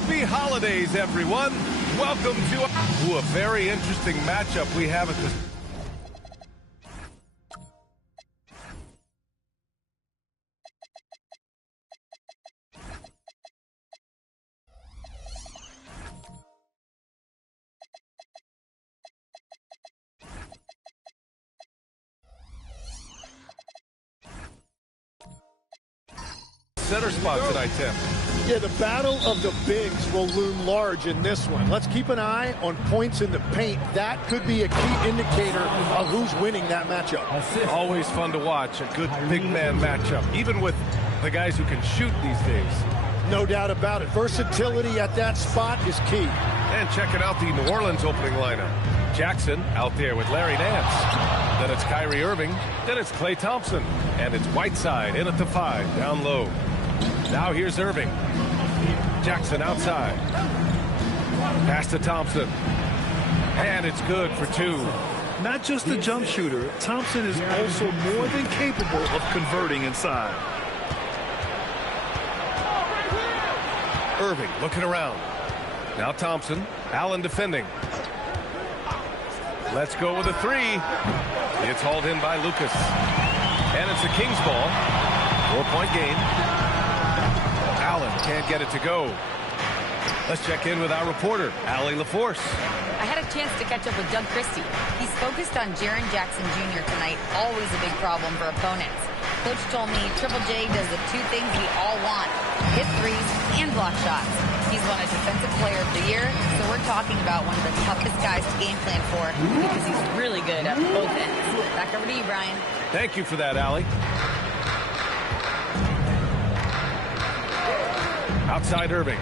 Happy holidays, everyone. Welcome to a very interesting matchup we have at this. Center spot tonight, Tim. Yeah, the battle of the bigs will loom large in this one. Let's keep an eye on points in the paint. That could be a key indicator of who's winning that matchup. Always fun to watch, a good big man matchup, even with the guys who can shoot these days. No doubt about it. Versatility at that spot is key. And checking out the New Orleans opening lineup. Jackson out there with Larry Nance. Then it's Kyrie Irving. Then it's Klay Thompson. And it's Whiteside in at the 5, down low. Now here's Irving. Jackson outside. Pass to Thompson. And it's good for 2. Not just a jump shooter, Thompson is also more than capable of converting inside. Irving looking around. Now Thompson. Allen defending. Let's go with a 3. It's hauled in by Lucas. And it's a Kings ball. 4-point game. Allen can't get it to go. Let's check in with our reporter, Allie LaForce. I had a chance to catch up with Doug Christie. He's focused on Jaren Jackson Jr. tonight, always a big problem for opponents. Coach told me Triple J does the 2 things we all want, hit threes and block shots. He's won a Defensive Player of the Year, so we're talking about one of the toughest guys to game plan for because he's really good at both ends. Back over to you, Brian. Thank you for that, Allie. Outside Irving.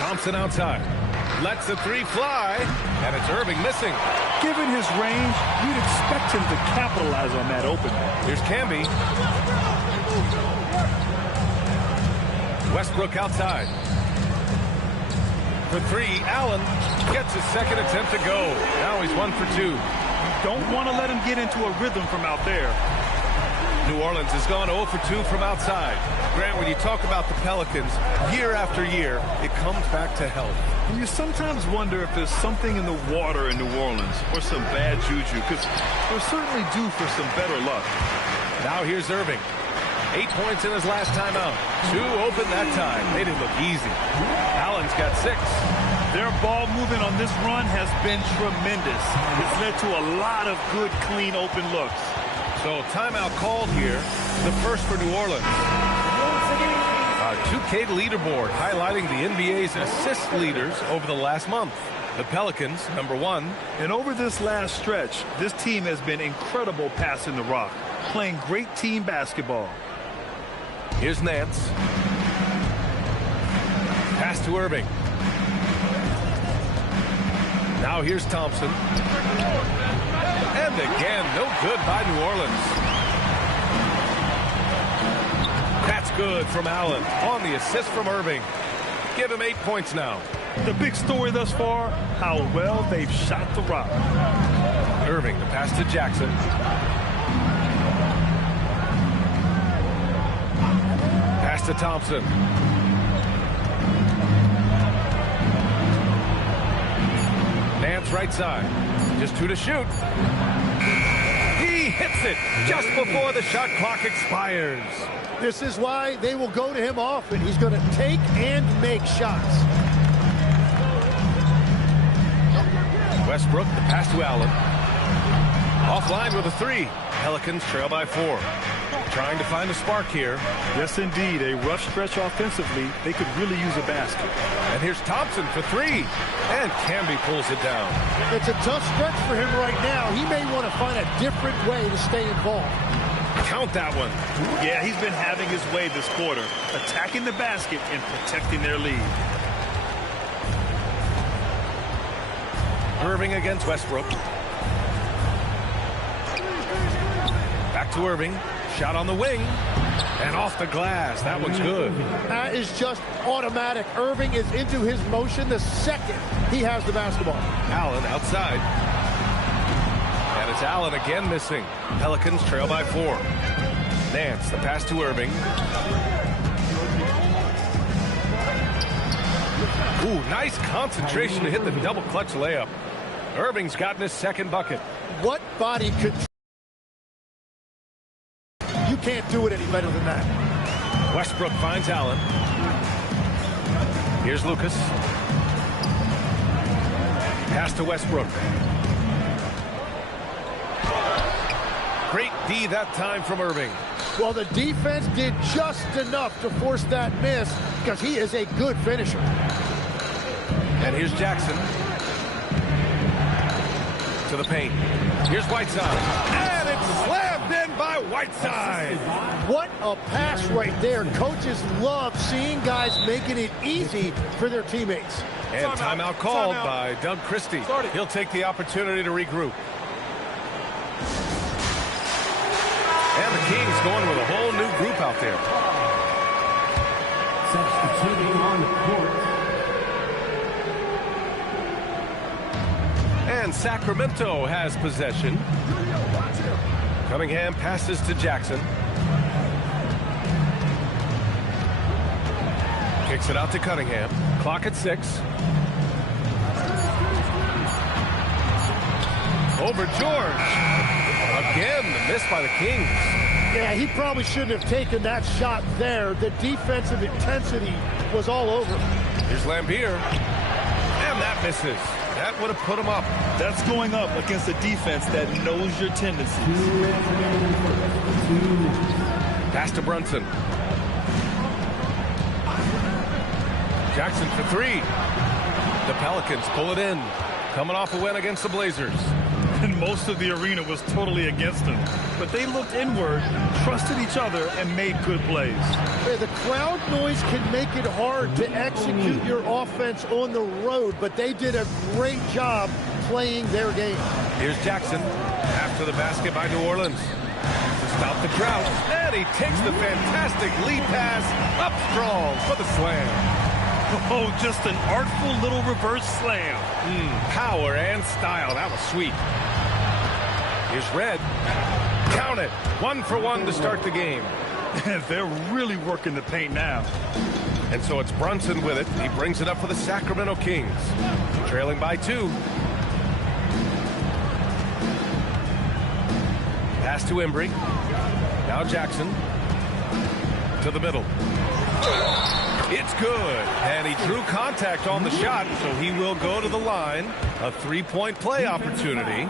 Thompson outside. Lets the 3 fly. And it's Irving missing. Given his range, you'd expect him to capitalize on that opening. Here's Camby. Westbrook outside. For 3, Allen gets his second attempt to go. Now he's 1 for 2. You don't want to let him get into a rhythm from out there. New Orleans has gone 0 for 2 from outside. Grant, when you talk about the Pelicans, year after year, it comes back to health. And you sometimes wonder if there's something in the water in New Orleans or some bad juju, because they're certainly due for some better luck. Now here's Irving. 8 points in his last time out. 2 open that time. Made it look easy. Allen's got 6. Their ball movement on this run has been tremendous. It's led to a lot of good, clean, open looks. So timeout called here, the first for New Orleans. Our 2K leaderboard highlighting the NBA's assist leaders over the last month. The Pelicans, number 1. And over this last stretch, this team has been incredible passing the rock, playing great team basketball. Here's Nance. Pass to Irving. Now here's Thompson. And again, no good by New Orleans. That's good from Allen on the assist from Irving. Give him 8 points now. The big story thus far, how well they've shot the rock. Irving, the pass to Jackson. Pass to Thompson. Nance right side. Just 2 to shoot. He hits it just before the shot clock expires. This is why they will go to him often. He's going to take and make shots. Westbrook, the pass to Allen. Offline with a 3. Pelicans trail by 4. Trying to find a spark here. Yes, indeed. A rough stretch offensively. They could really use a basket. And here's Thompson for 3. And Camby pulls it down. It's a tough stretch for him right now. He may want to find a different way to stay involved. Count that one. Yeah, he's been having his way this quarter, attacking the basket and protecting their lead. Irving against Westbrook. Back to Irving. Shot on the wing. And off the glass. That one's good. That is just automatic. Irving is into his motion the second he has the basketball. Allen outside. And it's Allen again missing. Pelicans trail by 4. Nance, the pass to Irving. Ooh, nice concentration to hit the double clutch layup. Irving's gotten his second bucket. What body could... You can't do it any better than that. Westbrook finds Allen. Here's Lucas. Pass to Westbrook. Great D that time from Irving. Well, the defense did just enough to force that miss because he is a good finisher. And here's Jackson. To the paint. Here's Whiteside. And it's slammed in by Whiteside. What a pass right there. Coaches love seeing guys making it easy for their teammates. And timeout called by Doug Christie. He'll take the opportunity to regroup. And the Kings going with a whole new group out there. Substituting on the court. And Sacramento has possession. Cunningham passes to Jackson. Kicks it out to Cunningham. Clock at 6. Over George. Again, the miss by the Kings. Yeah, he probably shouldn't have taken that shot there. The defensive intensity was all over. Here's Lambier. And that misses. That would have put him up. That's going up against a defense that knows your tendencies. Pass to Brunson. Jackson for 3. The Pelicans pull it in. Coming off a win against the Blazers. And most of the arena was totally against them. But they looked inward, trusted each other, and made good plays. Yeah, the crowd noise can make it hard to execute your offense on the road, but they did a great job playing their game. Here's Jackson after the basket by New Orleans. To stop the drought. And he takes the fantastic lead pass up strong for the slam. Oh, just an artful little reverse slam. Power and style. That was sweet. Here's Red. Count it. 1 for 1 to start the game. They're really working the paint now. And so it's Brunson with it. He brings it up for the Sacramento Kings. Trailing by 2. Pass to Embry. Now Jackson. To the middle. It's good. And he drew contact on the shot, so he will go to the line. A 3-point play opportunity.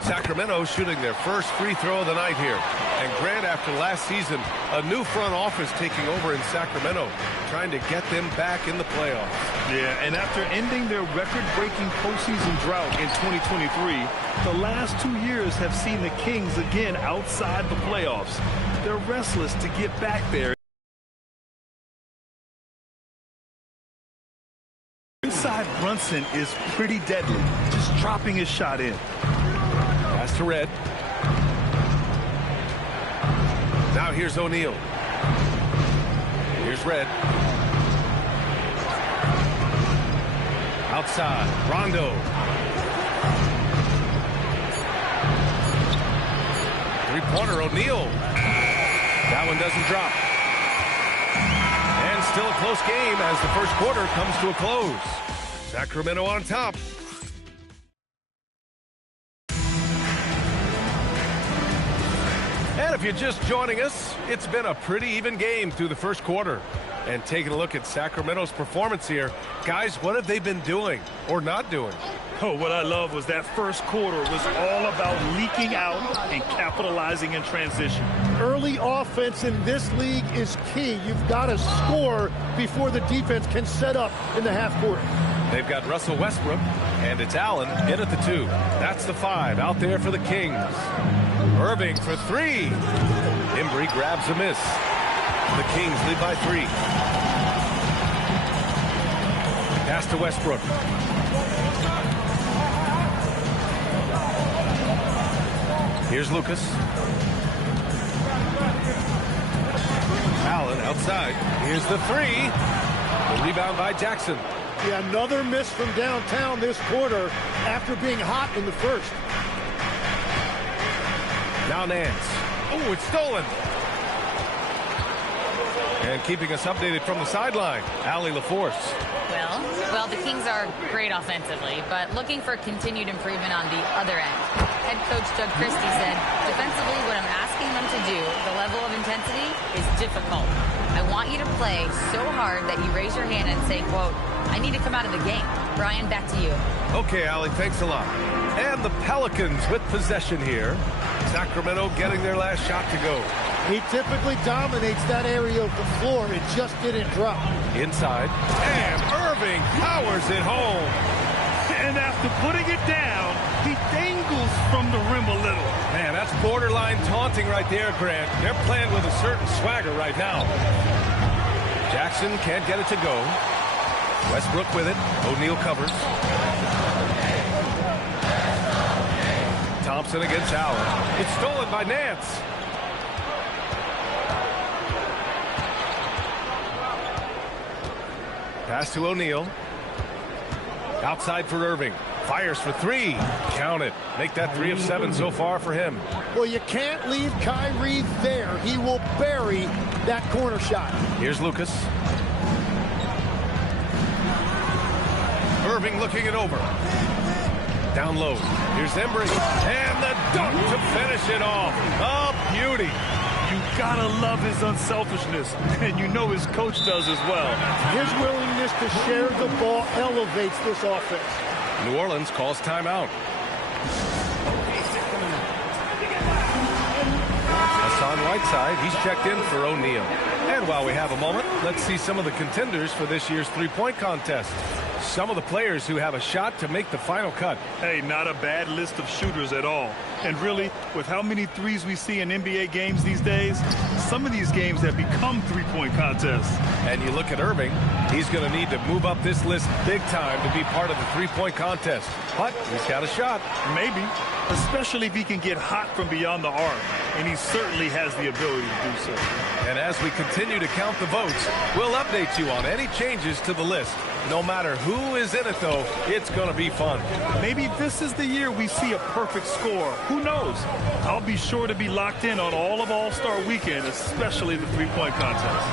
Sacramento shooting their first free throw of the night here. And Grant, after last season, a new front office taking over in Sacramento, trying to get them back in the playoffs. Yeah, and after ending their record-breaking postseason drought in 2023, the last 2 years have seen the Kings again outside the playoffs. They're restless to get back there. Inside Brunson is pretty deadly, just dropping his shot in. Pass to Red. Now here's O'Neal. Here's Red. Outside, Rondo. Three-pointer, O'Neal. That one doesn't drop. And still a close game as the first quarter comes to a close. Sacramento on top. And if you're just joining us, it's been a pretty even game through the first quarter. And taking a look at Sacramento's performance here, guys, what have they been doing or not doing? Oh, what I love was that first quarter was all about leaking out and capitalizing in transition. Early offense in this league is key. You've got to score before the defense can set up in the half court. They've got Russell Westbrook, and it's Allen in at the 2. That's the 5 out there for the Kings. Irving for 3. Embry grabs a miss. The Kings lead by 3. Pass to Westbrook. Here's Lucas. Allen outside. Here's the 3. The rebound by Jackson. Yeah, another miss from downtown this quarter after being hot in the first. Now Nance. Oh, it's stolen. And keeping us updated from the sideline, Allie LaForce. Well, the Kings are great offensively, but looking for continued improvement on the other end. Head coach Doug Christie said, defensively, what I'm asking them to do, the level of intensity, is difficult. I want you to play so hard that you raise your hand and say, quote, I need to come out of the game. Brian, back to you. Okay, Allie, thanks a lot. And the Pelicans with possession here. Sacramento getting their last shot to go. He typically dominates that area of the floor. It just didn't drop. Inside. And Irving powers it home. And after putting it down, he dangles from the rim a little. Man, that's borderline taunting right there, Grant. They're playing with a certain swagger right now. Jackson can't get it to go. Westbrook with it. O'Neal covers. Thompson against Allen. It's stolen by Nance. Pass to O'Neal. Outside for Irving. Fires for three. Count it. Make that 3 of 7 so far for him. Well, you can't leave Kyrie there. He will bury that corner shot. Here's Lucas. Irving looking it over. Down low. Here's Embry. And the dunk to finish it off. A beauty. You gotta love his unselfishness, and you know his coach does as well. His willingness to share the ball elevates this offense. New Orleans calls timeout. Hassan Whiteside, he's checked in for O'Neal. And while we have a moment, let's see some of the contenders for this year's three-point contest. Some of the players who have a shot to make the final cut. Hey, not a bad list of shooters at all. And really, with how many threes we see in NBA games these days, some of these games have become three-point contests. And you look at Irving, he's going to need to move up this list big time to be part of the three-point contest. But he's got a shot. Maybe, especially if he can get hot from beyond the arc. And he certainly has the ability to do so. And as we continue to count the votes, we'll update you on any changes to the list. No matter who is in it, though, it's going to be fun. Maybe this is the year we see a perfect score. Who knows? I'll be sure to be locked in on all of All-Star Weekend, especially the three-point contest.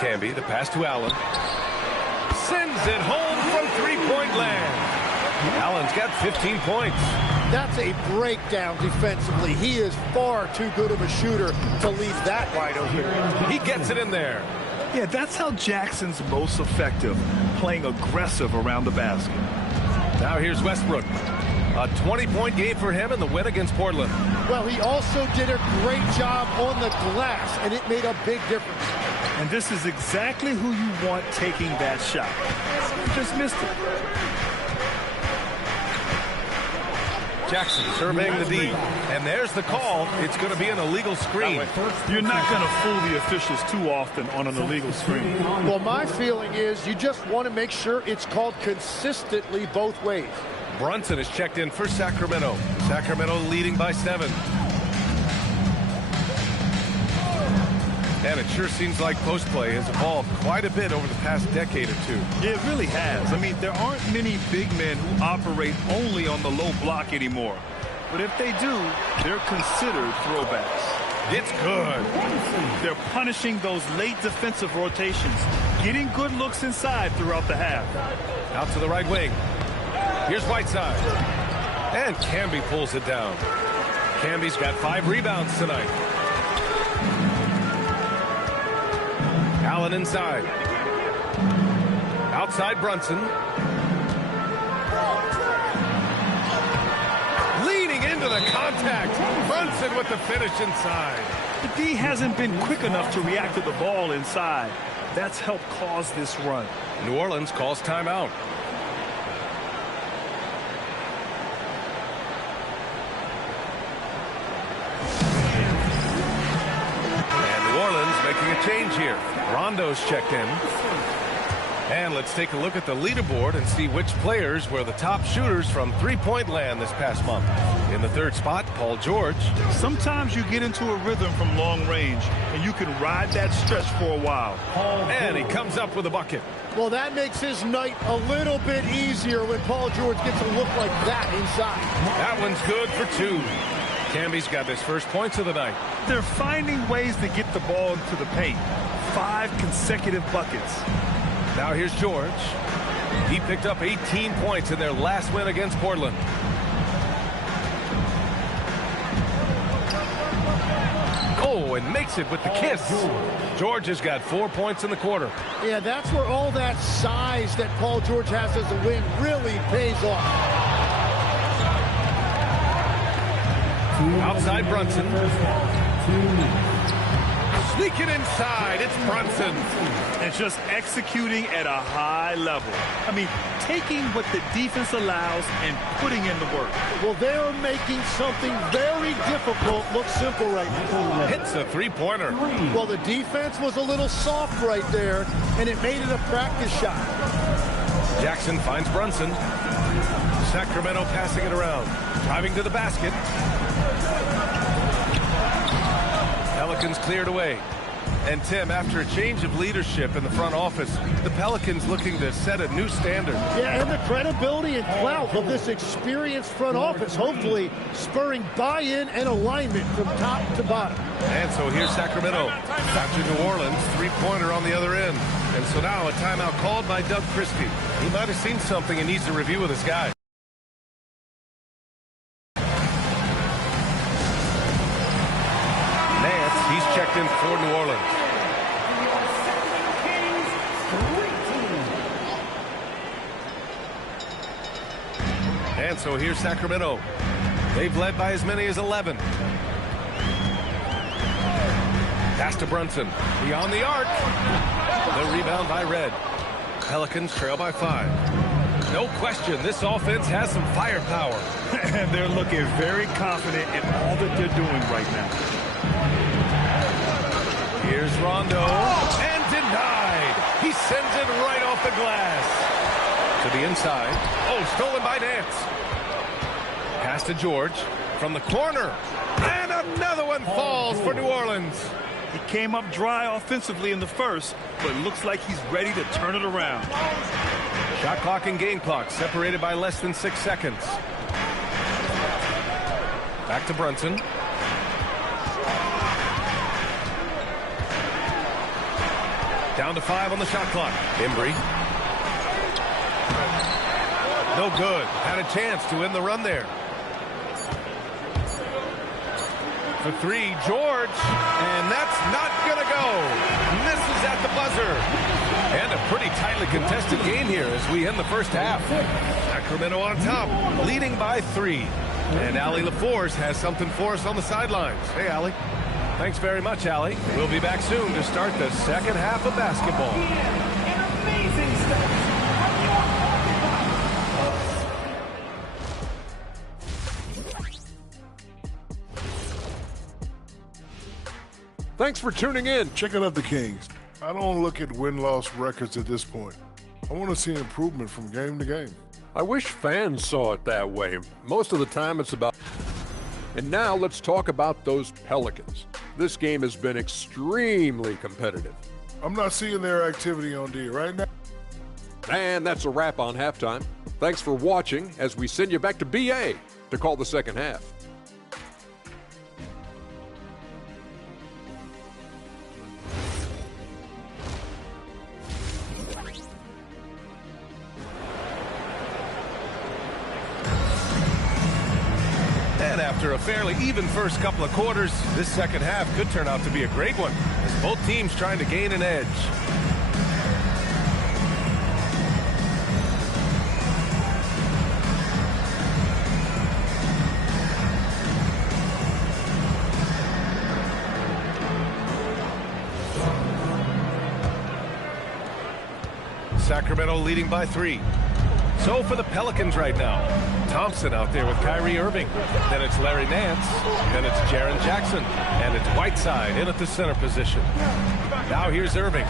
Camby, the pass to Allen. Sends it home from three-point land. Allen's got 15 points. That's a breakdown defensively. He is far too good of a shooter to leave that wide open. He gets it in there. Yeah, that's how Jackson's most effective, playing aggressive around the basket. Now here's Westbrook. A 20-point game for him in the win against Portland. Well, he also did a great job on the glass, and it made a big difference. And this is exactly who you want taking that shot. Just missed it. Jackson surveying the D. And there's the call. It's going to be an illegal screen. You're not going to fool the officials too often on an illegal screen. Well, my feeling is you just want to make sure it's called consistently both ways. Brunson is checked in for Sacramento. Sacramento leading by 7. And it sure seems like post play has evolved quite a bit over the past decade or two. Yeah, it really has. I mean, there aren't many big men who operate only on the low block anymore. But if they do, they're considered throwbacks. It's good. They're punishing those late defensive rotations, getting good looks inside throughout the half. Out to the right wing. Here's Whiteside. And Camby pulls it down. Camby's got 5 rebounds tonight. Allen inside. Outside Brunson. Leading into the contact. Brunson with the finish inside. The D hasn't been quick enough to react to the ball inside. That's helped cause this run. New Orleans calls timeout. Making a change here. Rondo's checked in. And let's take a look at the leaderboard and see which players were the top shooters from three-point land this past month. In the 3rd spot, Paul George. Sometimes you get into a rhythm from long range, and you can ride that stretch for a while. And he comes up with a bucket. Well, that makes his night a little bit easier when Paul George gets a look like that inside. That one's good for 2. Camby's got his first points of the night. They're finding ways to get the ball into the paint. 5 consecutive buckets. Now here's George. He picked up 18 points in their last win against Portland. Oh, and makes it with the kiss. George has got 4 points in the quarter. Yeah, that's where all that size that Paul George has as a wing really pays off. Outside Brunson. Sneaking inside, it's Brunson. And just executing at a high level. I mean, taking what the defense allows and putting in the work. Well, they're making something very difficult look simple right now. Hits a three-pointer. Well, the defense was a little soft right there, and it made it a practice shot. Jackson finds Brunson. Sacramento passing it around. Driving to the basket. Pelicans cleared away. And Tim, after a change of leadership in the front office, the Pelicans looking to set a new standard. Yeah, and the credibility and clout of this experienced front office, hopefully spurring buy-in and alignment from top to bottom. And so here's Sacramento. Back to New Orleans, three-pointer on the other end. And so now a timeout called by Doug Christie. He might have seen something and needs to review with his guys. He's checked in for New Orleans. And so here's Sacramento. They've led by as many as 11. Pass to Brunson. Beyond the arc. The rebound by Red. Pelicans trail by 5. No question, this offense has some firepower. And they're looking very confident in all that they're doing right now. Here's Rondo, and denied. He sends it right off the glass. To the inside. Oh, stolen by Nance. Pass to George from the corner. And another one falls for New Orleans. He came up dry offensively in the first, but looks like he's ready to turn it around. Shot clock and game clock separated by less than 6 seconds. Back to Brunson. Down to 5 on the shot clock. Embry. No good. Had a chance to end the run there. For 3, George. And that's not going to go. Misses at the buzzer. And a pretty tightly contested game here as we end the first half. Sacramento on top, leading by 3. And Allie LaForce has something for us on the sidelines. Hey, Allie. Thanks very much, Allie. We'll be back soon to start the second half of basketball. Thanks for tuning in. Checking out the Kings. I don't look at win-loss records at this point. I want to see an improvement from game to game. I wish fans saw it that way. Most of the time it's about... And now let's talk about those Pelicans. This game has been extremely competitive. I'm not seeing their activity on D right now. And that's a wrap on halftime. Thanks for watching as we send you back to BA to call the second half. And after a fairly even first couple of quarters, this second half could turn out to be a great one as both teams trying to gain an edge. Sacramento leading by 3. So for the Pelicans right now, Thompson out there with Kyrie Irving. Then it's Larry Nance. Then it's Jaren Jackson. And it's Whiteside in at the center position. Now here's Irving.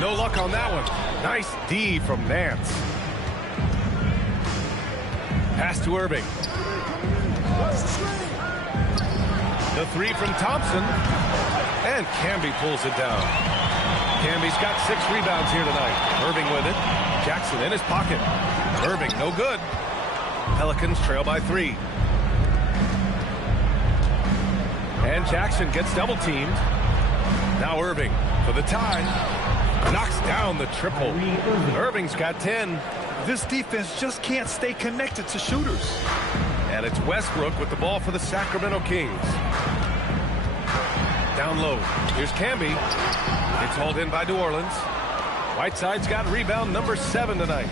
No luck on that one. Nice D from Nance. Pass to Irving. The 3 from Thompson. And Camby pulls it down. Camby's got 6 rebounds here tonight. Irving with it. Jackson in his pocket. Irving, no good. Pelicans trail by 3. And Jackson gets double teamed. Now Irving for the tie. Knocks down the triple. Irving's got 10. This defense just can't stay connected to shooters. And it's Westbrook with the ball for the Sacramento Kings. Down low. Here's Camby. It's hauled in by New Orleans. Whiteside's got rebound number 7 tonight.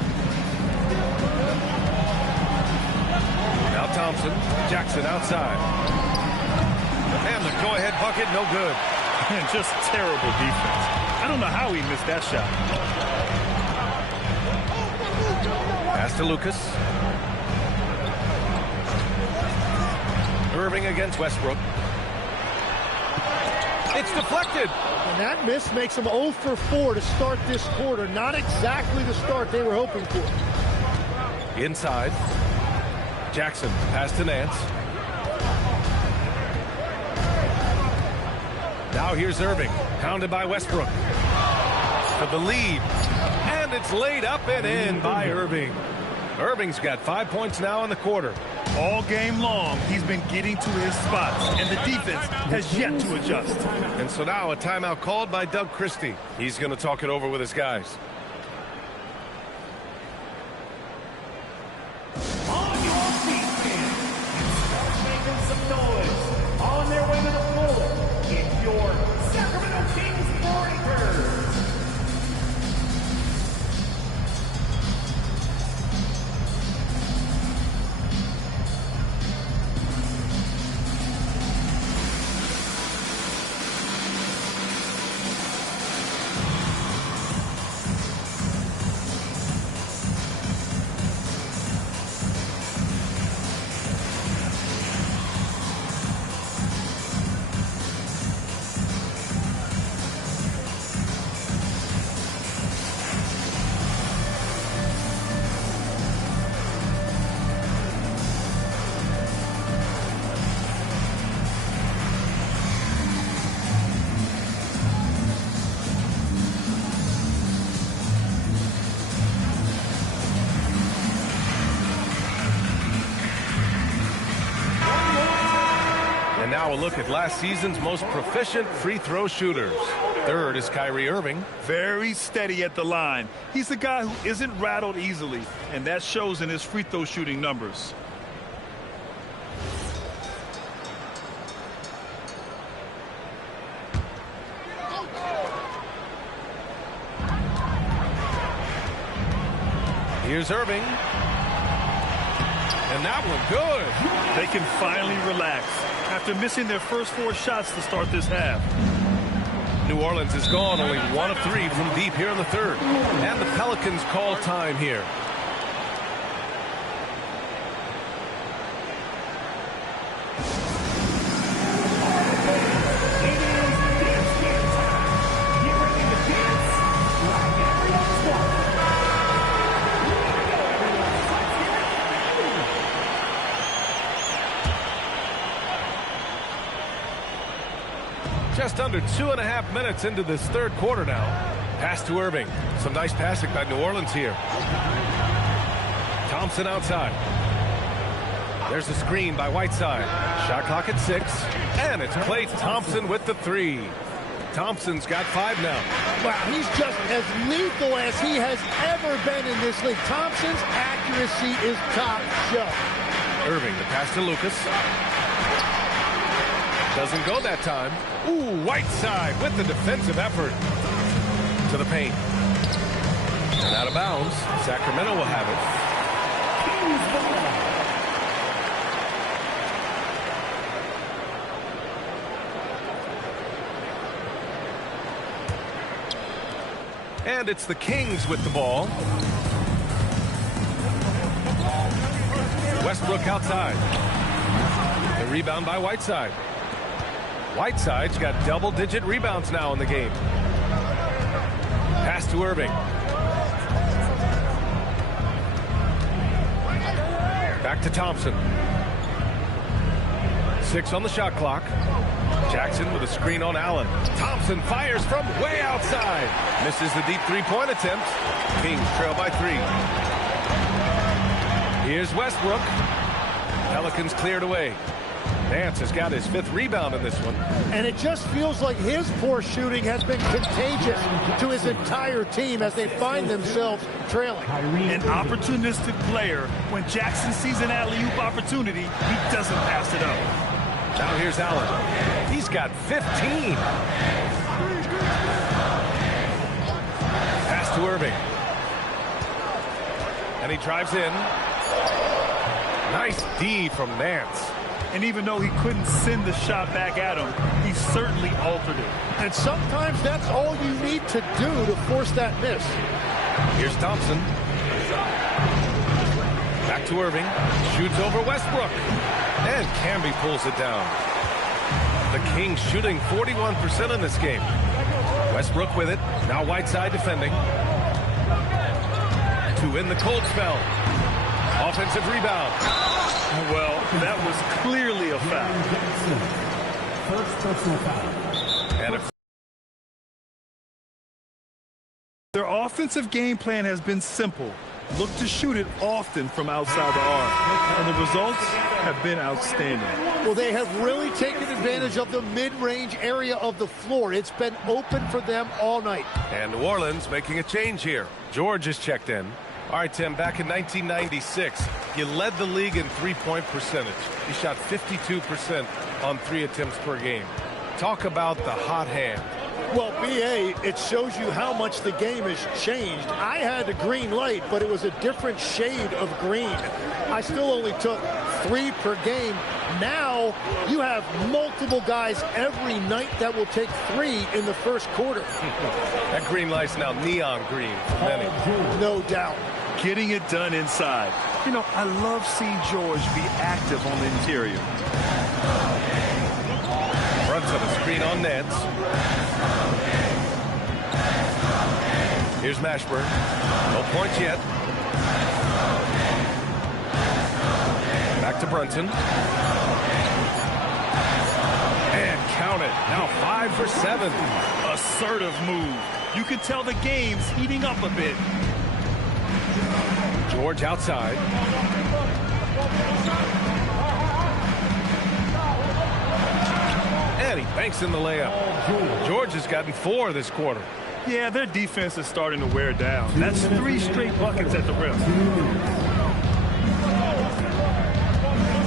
Now Thompson. Jackson outside. And the go-ahead bucket, no good. And just terrible defense. I don't know how he missed that shot. Pass to Lucas. Irving against Westbrook. It's deflected. And that miss makes them 0 for 4 to start this quarter. Not exactly the start they were hoping for. Inside. Jackson, pass to Nance. Now here's Irving, pounded by Westbrook. For the lead. And it's laid up and in by Irving. Irving's got 5 points now in the quarter. All game long, he's been getting to his spots, and the defense has yet to adjust. And so now a timeout called by Doug Christie. He's going to talk it over with his guys. On your feet, fans. Start making some noise. On their way to the floor. It's your Sacramento Kings Breakers. And now a look at last season's most proficient free throw shooters. Third is Kyrie Irving. Very steady at the line. He's the guy who isn't rattled easily, and that shows in his free throw shooting numbers. Here's Irving. And that one good. They can finally relax after missing their first 4 shots to start this half. New Orleans is gone, only 1 of 3 from deep here in the third. And the Pelicans call time here. Just under 2.5 minutes into this third quarter now. Pass to Irving. Some nice passing by New Orleans here. Thompson outside. There's a screen by Whiteside. Shot clock at 6. And it's Klay Thompson with the 3. Thompson's got 5 now. Wow, he's just as lethal as he has ever been in this league. Thompson's accuracy is top shelf. Irving, the pass to Lucas. Doesn't go that time. Ooh, Whiteside with the defensive effort. To the paint. And out of bounds. Sacramento will have it. And it's the Kings with the ball. Westbrook outside. The rebound by Whiteside. Whiteside's got double-digit rebounds now in the game. Pass to Irving. Back to Thompson. 6 on the shot clock. Jackson with a screen on Allen. Thompson fires from way outside. Misses the deep three-point attempt. Kings trail by 3. Here's Westbrook. Pelicans cleared away. Nance has got his 5th rebound in this one. And it just feels like his poor shooting has been contagious to his entire team as they find themselves trailing. An opportunistic player. When Jackson sees an alley-oop opportunity, he doesn't pass it up. Now here's Allen. He's got 15. Pass to Irving. And he drives in. Nice D from Nance. And even though he couldn't send the shot back at him, he certainly altered it. And sometimes that's all you need to do to force that miss. Here's Thompson. Back to Irving. Shoots over Westbrook. And Camby pulls it down. The Kings shooting 41% in this game. Westbrook with it. Now Whiteside defending. To win the cold spell. Offensive rebound. Well, that was clearly a foul. First personal foul. And Their offensive game plan has been simple. Look to shoot it often from outside the arc. And the results have been outstanding. Well, they have really taken advantage of the mid-range area of the floor. It's been open for them all night. And New Orleans making a change here. George is checked in. All right, Tim, back in 1996, you led the league in three-point percentage. You shot 52% on 3 attempts per game. Talk about the hot hand. Well, B.A., it shows you how much the game has changed. I had a green light, but it was a different shade of green. I still only took 3 per game. Now you have multiple guys every night that will take 3 in the first quarter. That green light's now neon green for many. No doubt. Getting it done inside. You know, I love seeing George be active on the interior. Brunson, a screen on Nance. Here's Mashburn. No points yet. Back to Brunson. And count it. Now 5 for 7. Assertive move. You can tell the game's heating up a bit. George outside. And he banks in the layup. George has gotten 4 this quarter. Yeah, their defense is starting to wear down. That's 3 straight buckets at the rim.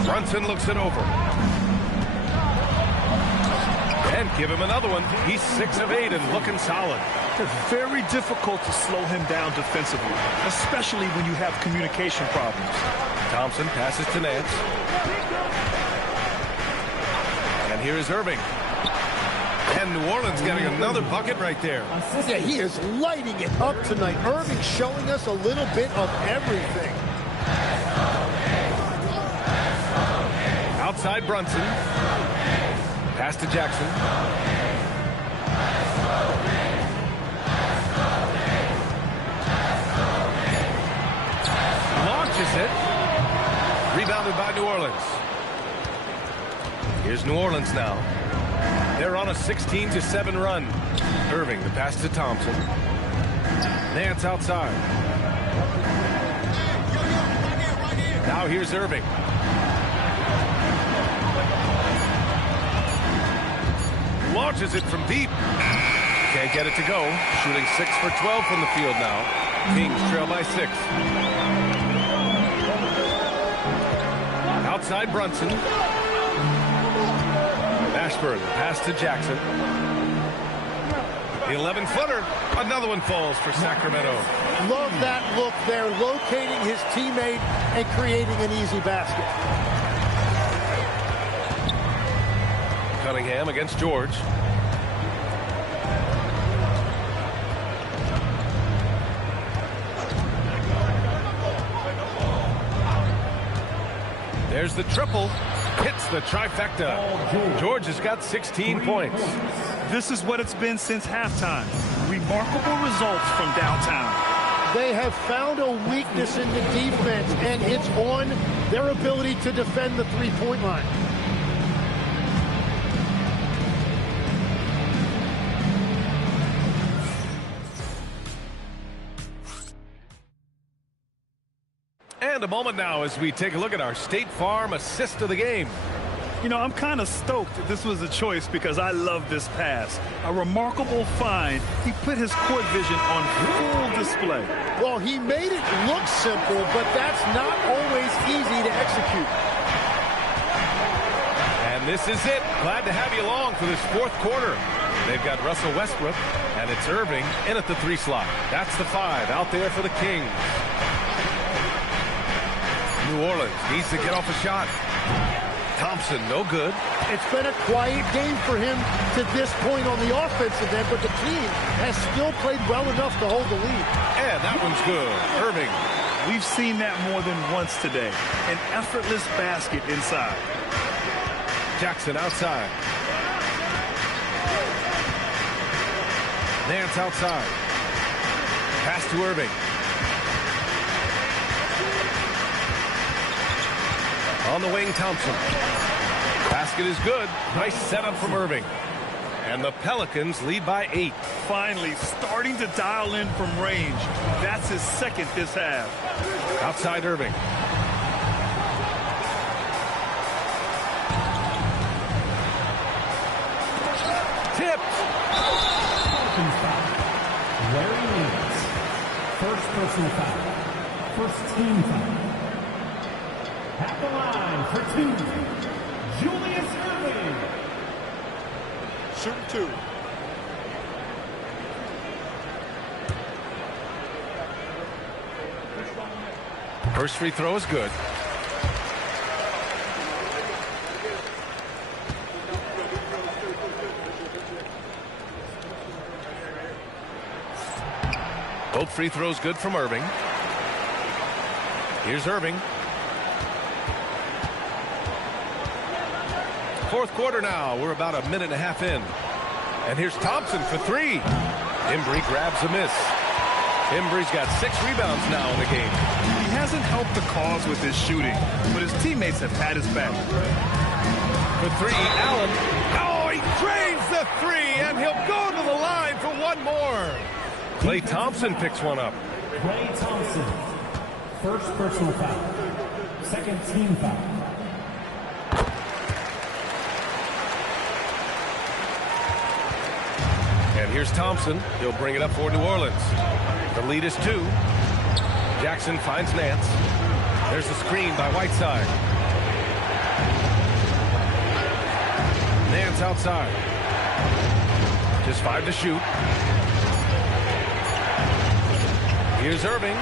Brunson looks it over. And give him another one. He's 6 of 8 and looking solid. It's very difficult to slow him down defensively, especially when you have communication problems. Thompson passes to Nance. And here is Irving. And New Orleans getting another bucket right there. Yeah, he is lighting it up tonight. Irving showing us a little bit of everything. Outside Brunson. Pass to Jackson. Launches it. Rebounded by New Orleans. Here's New Orleans now. They're on a 16-7 run. Irving, the pass to Thompson. Nance outside. Now here's Irving. Launches it from deep. Can't get it to go. Shooting 6 for 12 from the field now. Kings trail by 6. Outside Brunson. Ashburn, pass to Jackson. The 11-footer. Another one falls for Sacramento. Love that look there, locating his teammate and creating an easy basket. Cunningham against George. There's the triple. Hits the trifecta. George has got 16 points. This is what it's been since halftime. Remarkable results from downtown. They have found a weakness in the defense, and it's on their ability to defend the three-point line. And a moment now as we take a look at our State Farm assist of the game. You know, I'm kind of stoked that this was a choice because I love this pass. A remarkable find. He put his court vision on full display. Well, he made it look simple, but that's not always easy to execute. And this is it. Glad to have you along for this fourth quarter. They've got Russell Westbrook, and it's Irving in at the 3 slot. That's the 5 out there for the Kings. New Orleans needs to get off a shot. Thompson, no good. It's been a quiet game for him to this point on the offensive end, but the team has still played well enough to hold the lead. And that one's good. Irving. We've seen that more than once today. An effortless basket inside. Jackson outside. Nance outside. Pass to Irving. On the wing, Thompson. Basket is good. Nice setup from Irving. And the Pelicans lead by 8. Finally starting to dial in from range. That's his second this half. Outside Irving. Tipped. Larry Nance. First personal foul. First team foul. At the line for 2, Julius Irving. Shooting 2. First free throw is good. Both free throws good from Irving. Here's Irving. Fourth quarter now. We're about a minute and a half in. And here's Thompson for 3. Embry grabs a miss. Embry's got 6 rebounds now in the game. He hasn't helped the cause with his shooting, but his teammates have had his back. For 3, Allen. Oh, he drains the 3, and he'll go to the line for one more. Klay Thompson picks one up. Klay Thompson. First personal foul. Second team foul. And here's Thompson. He'll bring it up for New Orleans. The lead is 2. Jackson finds Nance. There's the screen by Whiteside. Nance outside. Just 5 to shoot. Here's Irving.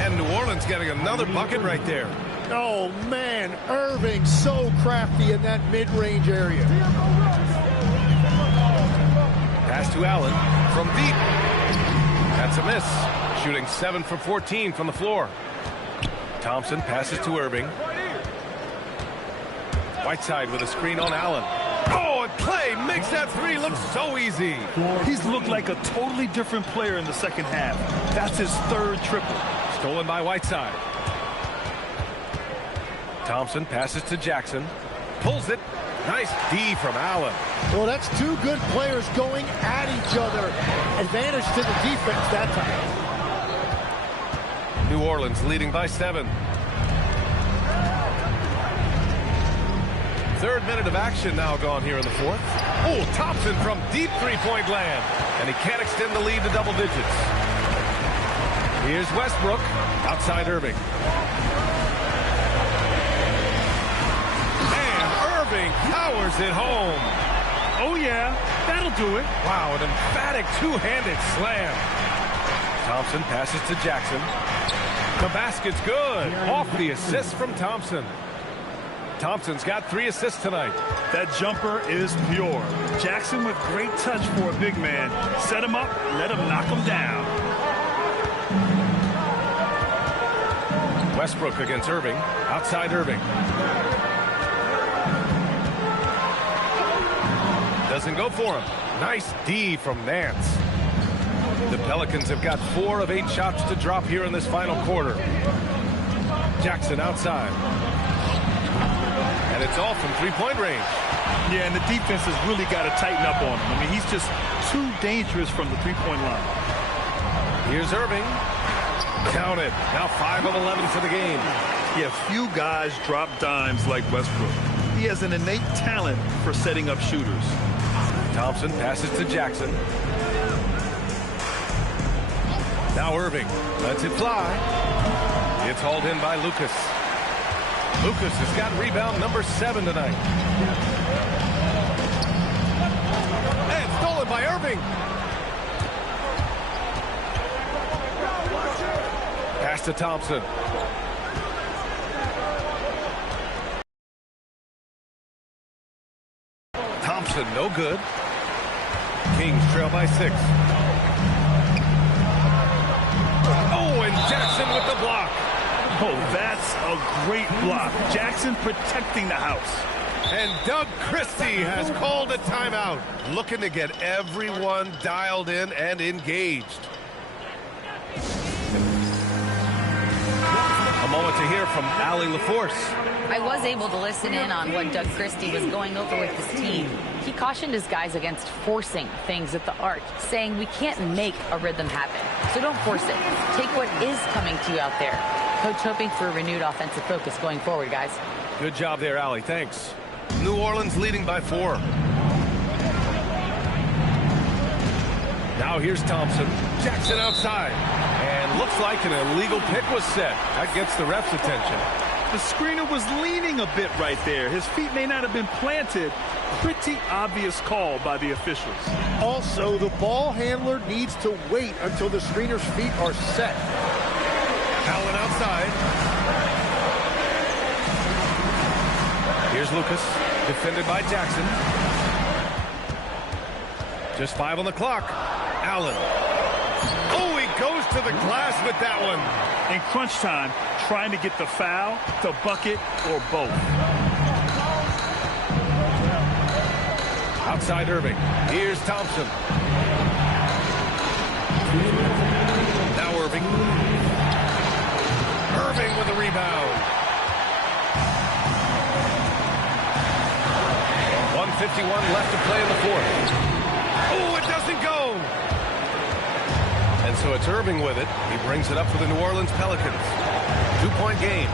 And New Orleans getting another bucket right there. Oh, man. Irving so crafty in that mid-range area. Pass to Allen from deep. That's a miss. Shooting 7 for 14 from the floor. Thompson passes to Irving. Whiteside with a screen on Allen. Oh, and Klay makes that 3 look so easy. He's looked like a totally different player in the second half. That's his 3rd triple. Stolen by Whiteside. Thompson passes to Jackson. Pulls it. Nice D from Allen. Well, that's 2 good players going at each other. Advantage to the defense that time. New Orleans leading by 7. 3rd minute of action now gone here in the 4th. Oh, Thompson from deep 3-point land. And he can't extend the lead to double digits. Here's Westbrook. Outside Irving. Powers it home. Oh, yeah. That'll do it. Wow, an emphatic 2-handed slam. Thompson passes to Jackson. The basket's good. Off the assist from Thompson. Thompson's got 3 assists tonight. That jumper is pure. Jackson with great touch for a big man. Set him up, let him knock him down. Westbrook against Irving. Outside Irving. Doesn't go for him. Nice D from Nance. The Pelicans have got 4 of 8 shots to drop here in this final quarter. Jackson outside. And it's all from 3-point range. Yeah, and the defense has really got to tighten up on him. I mean, he's just too dangerous from the 3-point line. Here's Irving. Count it. Now 5 of 11 for the game. Yeah, few guys drop dimes like Westbrook. He has an innate talent for setting up shooters. Thompson passes to Jackson. Now Irving lets it fly. It's hauled in by Lucas. Lucas has got rebound number 7 tonight. And stolen by Irving. Pass to Thompson. Thompson, no good. Kings trail by 6. Oh, and Jackson with the block. Oh, that's a great block. Jackson protecting the house. And Doug Christie has called a timeout, looking to get everyone dialed in and engaged. A moment to hear from Allie LaForce. I was able to listen in on what Doug Christie was going over with his team. He cautioned his guys against forcing things at the arc, saying we can't make a rhythm happen. So don't force it. Take what is coming to you out there. Coach hoping for a renewed offensive focus going forward, guys. Good job there, Allie. Thanks. New Orleans leading by 4. Now here's Thompson. Jackson outside. And looks like an illegal pick was set. That gets the ref's attention. The screener was leaning a bit right there. His feet may not have been planted. Pretty obvious call by the officials. Also, the ball handler needs to wait until the screener's feet are set. Allen outside. Here's Lucas, defended by Jackson. Just 5 on the clock. Allen. Oh, he goes to the glass with that one. In crunch time, trying to get the foul, the bucket, or both. Outside Irving. Here's Thompson. Now Irving. Irving with a rebound. 1:51 left to play in the 4th. Oh, it doesn't go. And so it's Irving with it. He brings it up for the New Orleans Pelicans. 2-point game.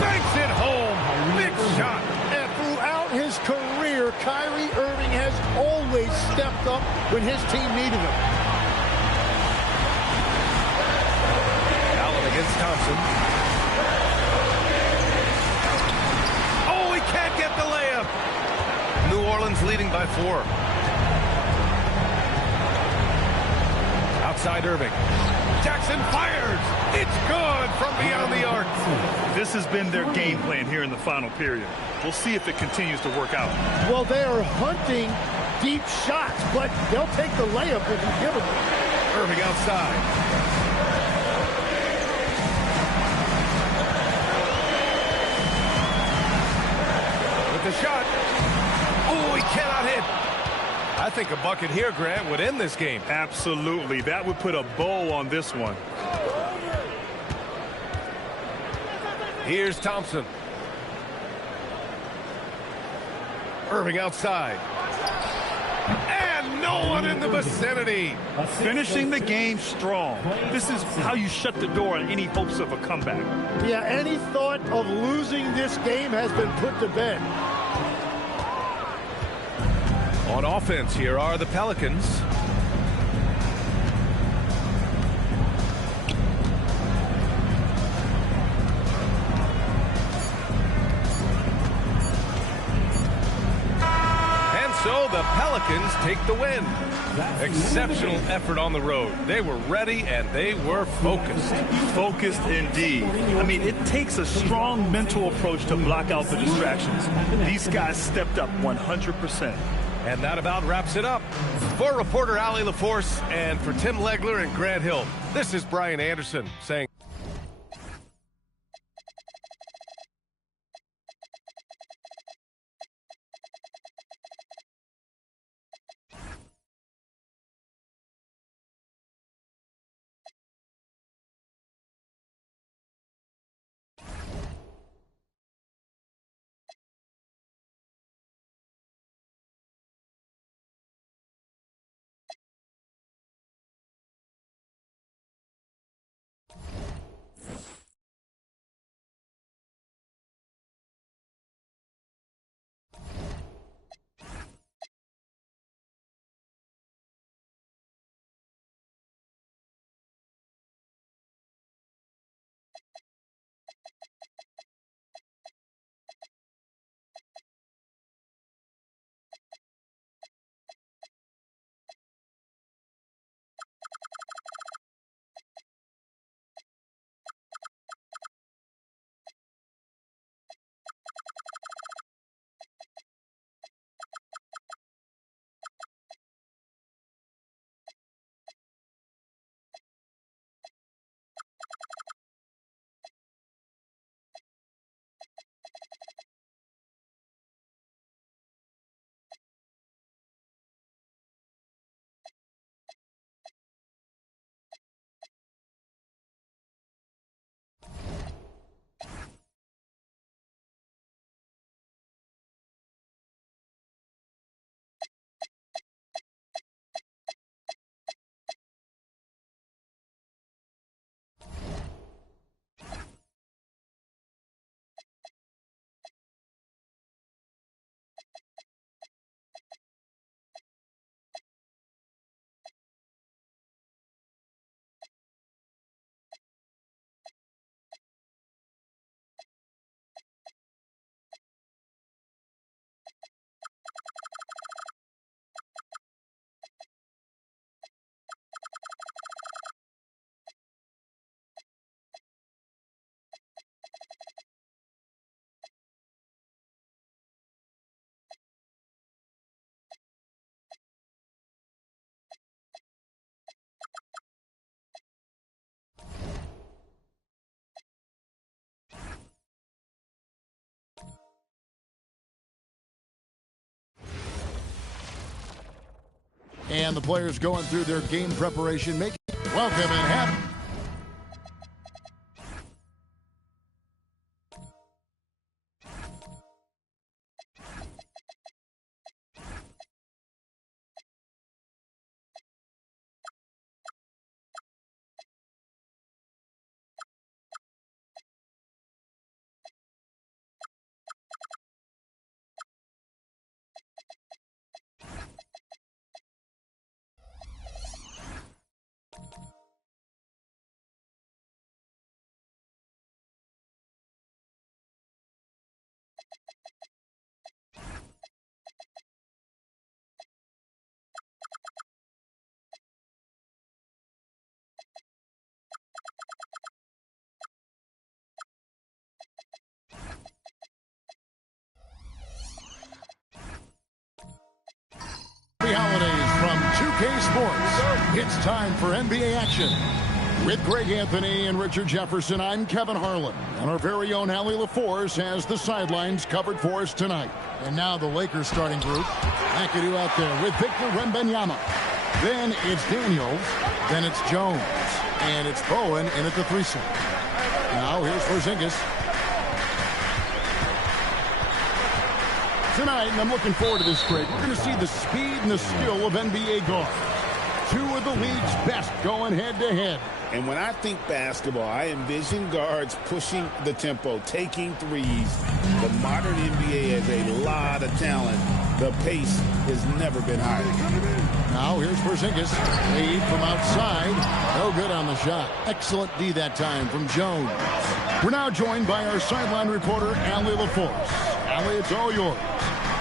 Banks it home. Big shot. And throughout his career, Kyrie Irving has always stepped up when his team needed him. Allen against Thompson. Oh, he can't get the layup. New Orleans leading by 4. Outside Irving. Jackson fires. It's good from beyond the arc. This has been their game plan here in the final period. We'll see if it continues to work out. Well, they are hunting deep shots, but they'll take the layup if you give them. Irving outside. With the shot. Oh, he cannot hit. I think a bucket here, Grant, would end this game. Absolutely. That would put a bow on this one. Here's Thompson. Irving outside. And no one in the vicinity. Finishing the game strong. This is how you shut the door on any hopes of a comeback. Yeah, any thought of losing this game has been put to bed. On offense, here are the Pelicans. And so the Pelicans take the win. Exceptional effort on the road. They were ready and they were focused. Focused indeed. I mean, it takes a strong mental approach to block out the distractions. These guys stepped up 100%. And that about wraps it up. For reporter Allie LaForce and for Tim Legler and Grant Hill, this is Brian Anderson saying And the players going through their game preparation. Welcome and happy. Holidays from 2K Sports. It's time for NBA action. With Greg Anthony and Richard Jefferson, I'm Kevin Harlan. And our very own Allie LaForce has the sidelines covered for us tonight. And now the Lakers starting group. McAdoo out there with Victor Wembanyama. Then it's Daniels. Then it's Jones. And it's Bowen in at the 3 slot. Now here's Porzingis. Tonight, and I'm looking forward to this trade, we're going to see the speed and the skill of NBA guards. Two of the league's best going head-to-head. And when I think basketball, I envision guards pushing the tempo, taking threes. The modern NBA has a lot of talent. The pace has never been higher. Now here's Porzingis. Lead from outside. No good on the shot. Excellent D that time from Jones. We're now joined by our sideline reporter, Allie LaForce. Allie, it's all yours.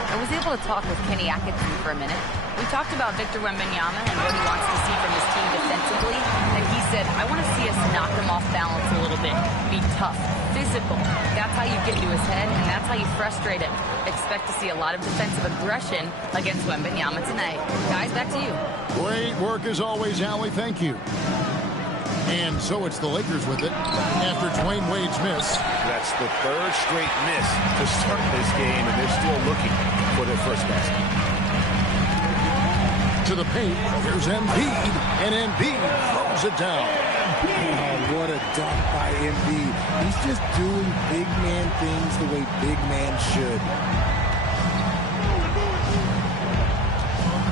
I was able to talk with Kenny Atkinson for a minute. We talked about Victor Wembanyama and what he wants to see from his team defensively. And he said, I want to see us knock him off balance a little bit. Be tough, physical. That's how you get into his head, and that's how you frustrate him. Expect to see a lot of defensive aggression against Wembanyama tonight. Guys, back to you. Great work as always, Allie. Thank you. And so it's the Lakers with it after Dwayne Wade's miss. That's the third straight miss to start this game, and they're still looking for their first basket. To the paint, here's Embiid, and Embiid throws it down. Oh, what a dunk by Embiid. He's just doing big man things the way big man should.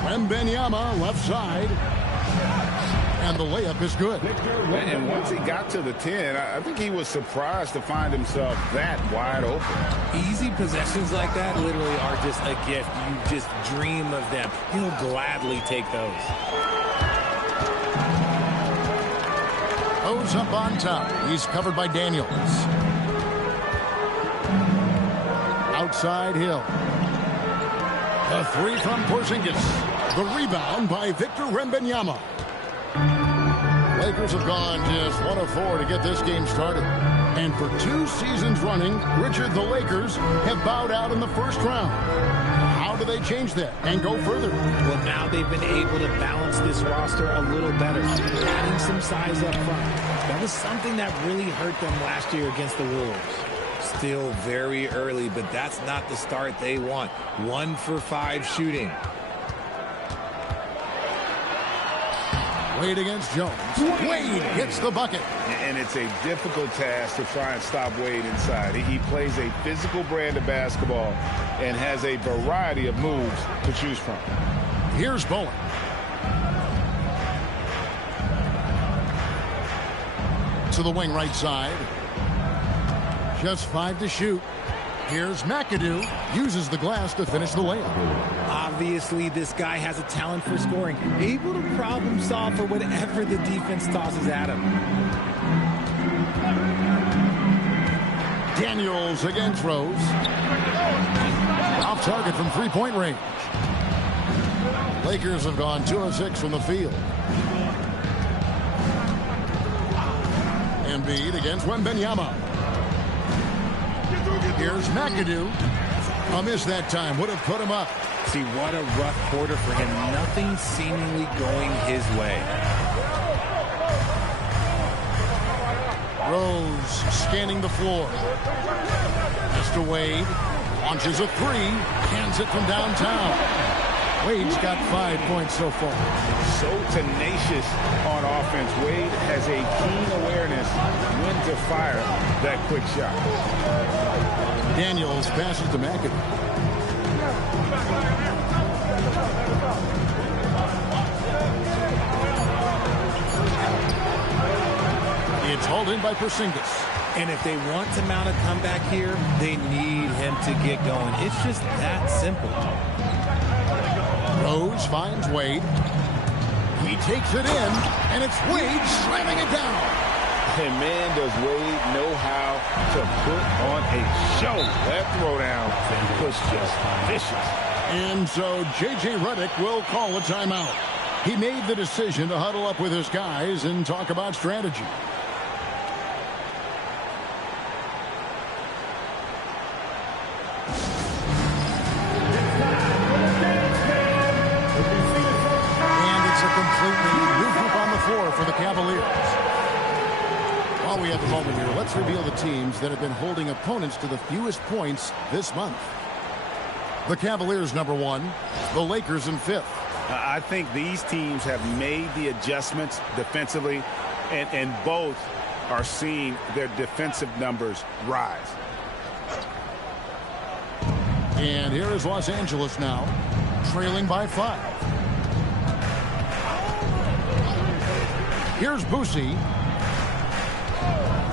Wembanyama, left side. And the layup is good. And once he got to the 10, I think he was surprised to find himself that wide open. Easy possessions like that literally are just a gift. You just dream of them. He'll gladly take those. Goes up on top. He's covered by Daniels. Outside Hill. The three from Porzingis. The rebound by Victor Wembanyama. Lakers have gone just 1 of 4 to get this game started. And for 2 seasons running, Richard, the Lakers have bowed out in the first round. How do they change that and go further? Well, now they've been able to balance this roster a little better, adding some size up front. That was something that really hurt them last year against the Wolves. Still very early, but that's not the start they want. 1 for 5 shooting. Wade against Jones. Wade gets the bucket. And it's a difficult task to try and stop Wade inside. He plays a physical brand of basketball and has a variety of moves to choose from. Here's Bowen. To the wing right side. Just 5 to shoot. Here's McAdoo. Uses the glass to finish the layup. Obviously, this guy has a talent for scoring. Able to problem solve for whatever the defense tosses at him. Daniels against Rose. Off target from 3-point range. Lakers have gone 2 of 6 from the field. Embiid against Wembanyama. Here's McAdoo. A miss that time. Would have put him up. See, what a rough quarter for him. Nothing seemingly going his way. Rose scanning the floor. Mr. Wade launches a 3. Hands it from downtown. Wade's got 5 points so far. So tenacious on offense. Wade has a keen awareness when to fire that quick shot. Daniels passes to McAdoo. It's hauled in by Porzingis. And if they want to mount a comeback here, they need him to get going. It's just that simple. Rose finds Wade. He takes it in, and it's Wade slamming it down. And man, does Wade know how to put on a show. That throwdown was just vicious. And so J.J. Redick will call a timeout. He made the decision to huddle up with his guys and talk about strategy. For the Cavaliers. While we have a moment here, let's reveal the teams that have been holding opponents to the fewest points this month. The Cavaliers number 1, the Lakers in 5th. I think these teams have made the adjustments defensively, and both are seeing their defensive numbers rise. And here is Los Angeles now, trailing by 5. Here's Boosie.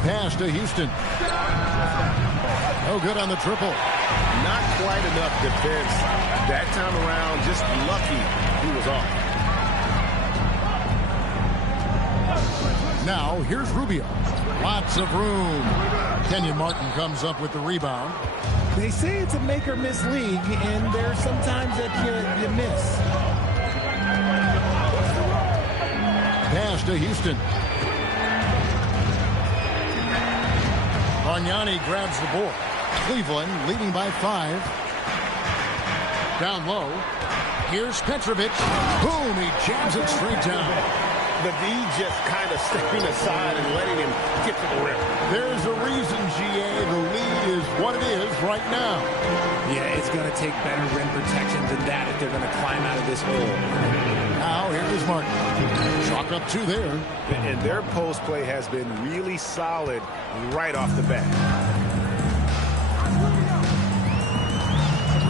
Pass to Houston. No good on the triple. Not quite enough defense. That time around, just lucky he was off. Now, here's Rubio. Lots of room. Kenyon Martin comes up with the rebound. They say it's a make-or-miss league, and there's sometimes that you miss. Pass to Houston. Bargnani grabs the board. Cleveland leading by 5. Down low. Here's Petrovic. Boom, he jams it straight down. The D just kind of stepping aside and letting him get to the rim. There's a reason, GA. The lead is what it is right now. Yeah, it's going to take better rim protection than that if they're going to climb out of this hole. Now, here is Martin. Chalk up 2 there. And their post play has been really solid right off the bat.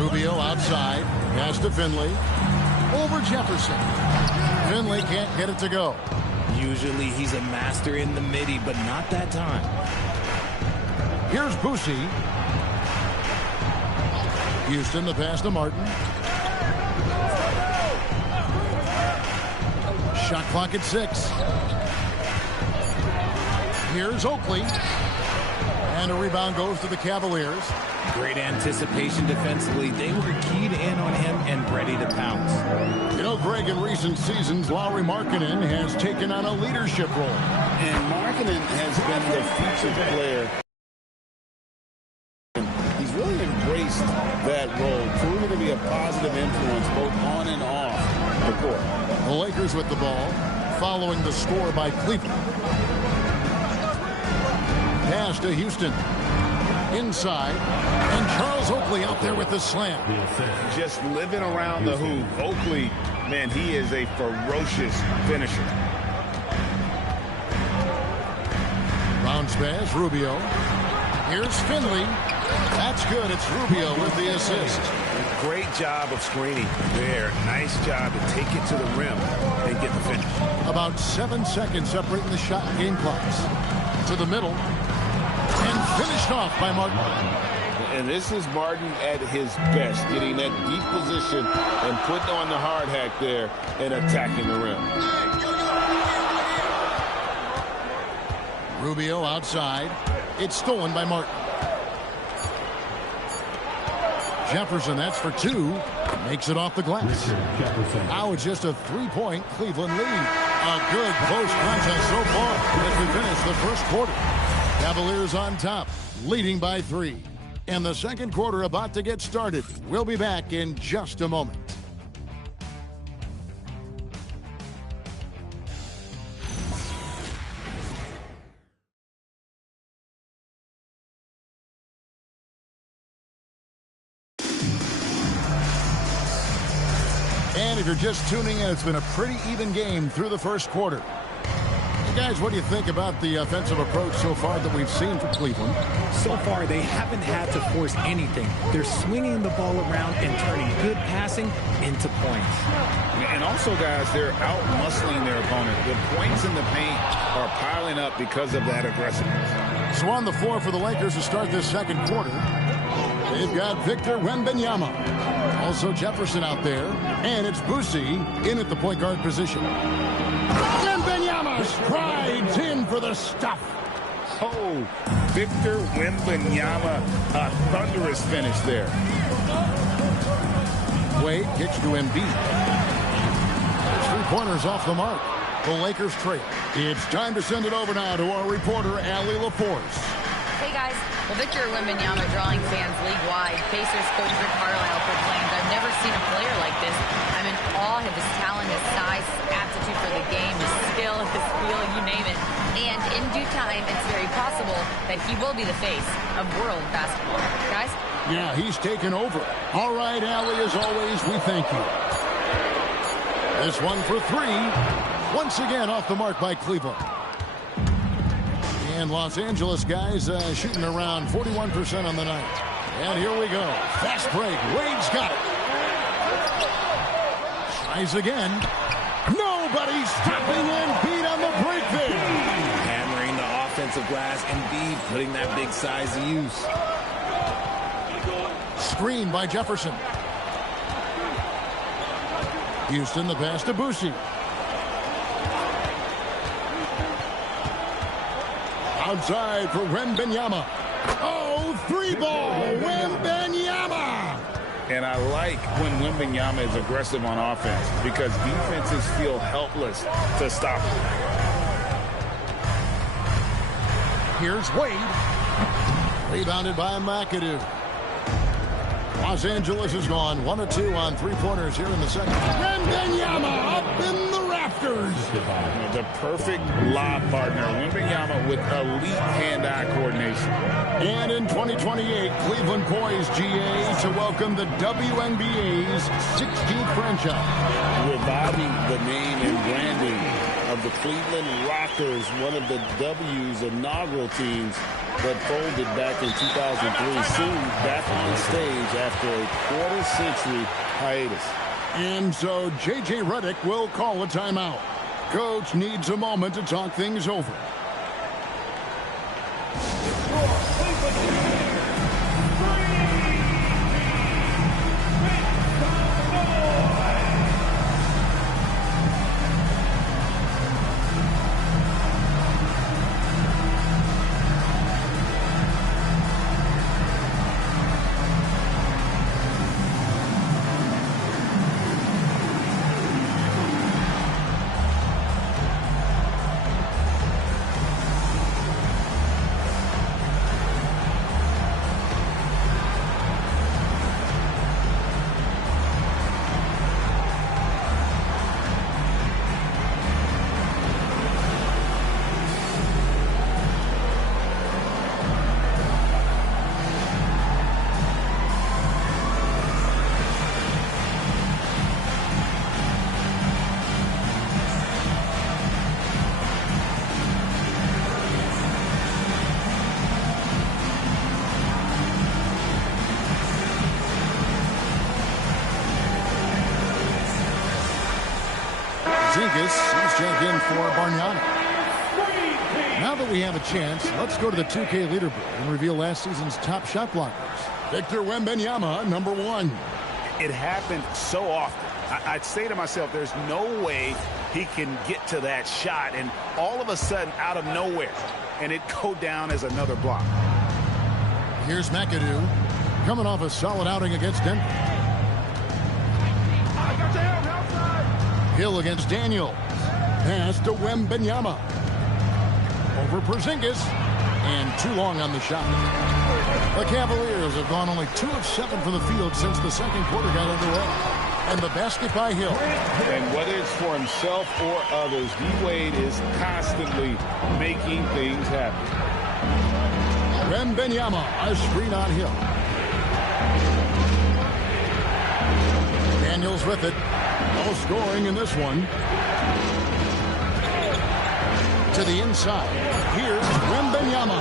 Rubio outside. Pass to Finley. Over Jefferson. Finley can't get it to go. Usually he's a master in the midi, but not that time. Here's Boosie. Houston, the pass to Martin. Shot clock at 6. Here's Oakley. And a rebound goes to the Cavaliers. Great anticipation defensively. They were keyed in on him and ready to pounce. You know, Greg, in recent seasons, Lauri Markkanen has taken on a leadership role. And Markkanen has been the featured player. He's really embraced that role, proving to be a positive influence both on and off the court. The Lakers with the ball, following the score by Cleveland. Pass to Houston. Inside. And Charles Oakley out there with the slam. Just living around the hoop. Oakley, man, he is a ferocious finisher. Bounce pass, Rubio. Here's Finley. That's good. It's Rubio with the assist. Great job of screening there. Nice job to take it to the rim and get the finish. About 7 seconds separating the shot and game clocks. To the middle. And finished off by Martin. And this is Martin at his best, getting that deep position and putting on the hard hat there and attacking the rim. Rubio outside. It's stolen by Martin. Jefferson, that's for 2. Makes it off the glass. Now it's just a 3-point Cleveland lead. A good close contest so far as we finish the first quarter. Cavaliers on top, leading by 3. And the second quarter about to get started. We'll be back in just a moment. you're just tuning in, it's been a pretty even game through the first quarter. So guys, what do you think about the offensive approach so far that we've seen from Cleveland? So far, they haven't had to force anything. They're swinging the ball around and turning good passing into points. And also, guys, they're out-muscling their opponent. The points in the paint are piling up because of that aggressiveness. So on the floor for the Lakers to start this second quarter, they've got Victor Wembanyama. Also Jefferson out there. And it's Boosie in at the point guard position. Wembanyama strides in for the stuff. Oh, Victor Wembanyama, a thunderous finish there. Wade gets to Embiid. 3-pointers off the mark. The Lakers trail. It's time to send it over now to our reporter, Allie LaForce. Hey guys, well, Victor Wembanyama drawing fans league-wide. Pacers coach Rick Carlisle proclaimed, "I've never seen a player like this. I'm in awe of his talent, his size, his aptitude for the game, his skill, his feel, you name it. And in due time, it's very possible that he will be the face of world basketball." Guys? Yeah, he's taken over. All right, Allie, as always, we thank you. This one for three. Once again off the mark by Cleveland. And Los Angeles guys shooting around 41% on the night. And here we go. Fast break. Wade's got it. Tries again. Nobody stopping Embiid on the break there. Hammering the offensive glass. Embiid putting that big size to use. Screen by Jefferson. Houston the pass to Boosie. Outside for Wembanyama. Oh, three ball. Wembanyama. And I like when Wembanyama is aggressive on offense because defenses feel helpless to stop him. Here's Wade. Rebounded by McAdoo. Los Angeles has gone 1 of 2 on 3-pointers here in the second. Wembanyama up in the rafters. The perfect lob partner. Wembanyama with elite hand-eye coordination. And in 2028, Cleveland poised, GA, to welcome the WNBA's 16th franchise. Reviving the name and branding of the Cleveland Rockers, one of the W's inaugural teams that folded back in 2003, soon back on stage after a quarter-century hiatus. And so J.J. Redick will call a timeout. Coach needs a moment to talk things over. He's checked in for Bargnani. Now that we have a chance, let's go to the 2K leaderboard and reveal last season's top shot blockers. Victor Wembanyama, number 1. It happened so often. I'd say to myself, there's no way he can get to that shot, and all of a sudden, out of nowhere, and it go down as another block. Here's McAdoo, coming off a solid outing against Denver. Hill against Daniels. Pass to Wembanyama. Over Porzingis. And too long on the shot. The Cavaliers have gone only 2 of 7 from the field since the second quarter got underway. And the basket by Hill. And whether it's for himself or others, D-Wade is constantly making things happen. Wembanyama, a screen on Hill. Daniels with it. No scoring in this one. To the inside. Here's Wembanyama.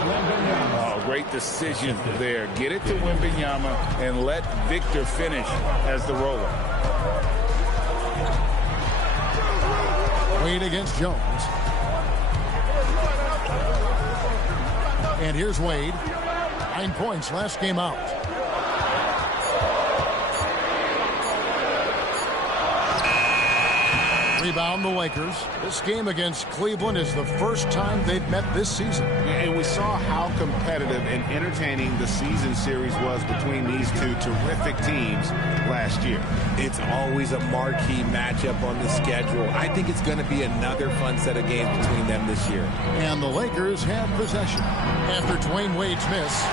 Oh, great decision there. Get it to Wembanyama and let Victor finish as the roller. Wade against Jones. And here's Wade. 9 points last game out. Rebound the Lakers. This game against Cleveland is the first time they've met this season. And we saw how competitive and entertaining the season series was between these two terrific teams last year. It's always a marquee matchup on the schedule. I think it's going to be another fun set of games between them this year. And the Lakers have possession after Dwayne Wade's miss.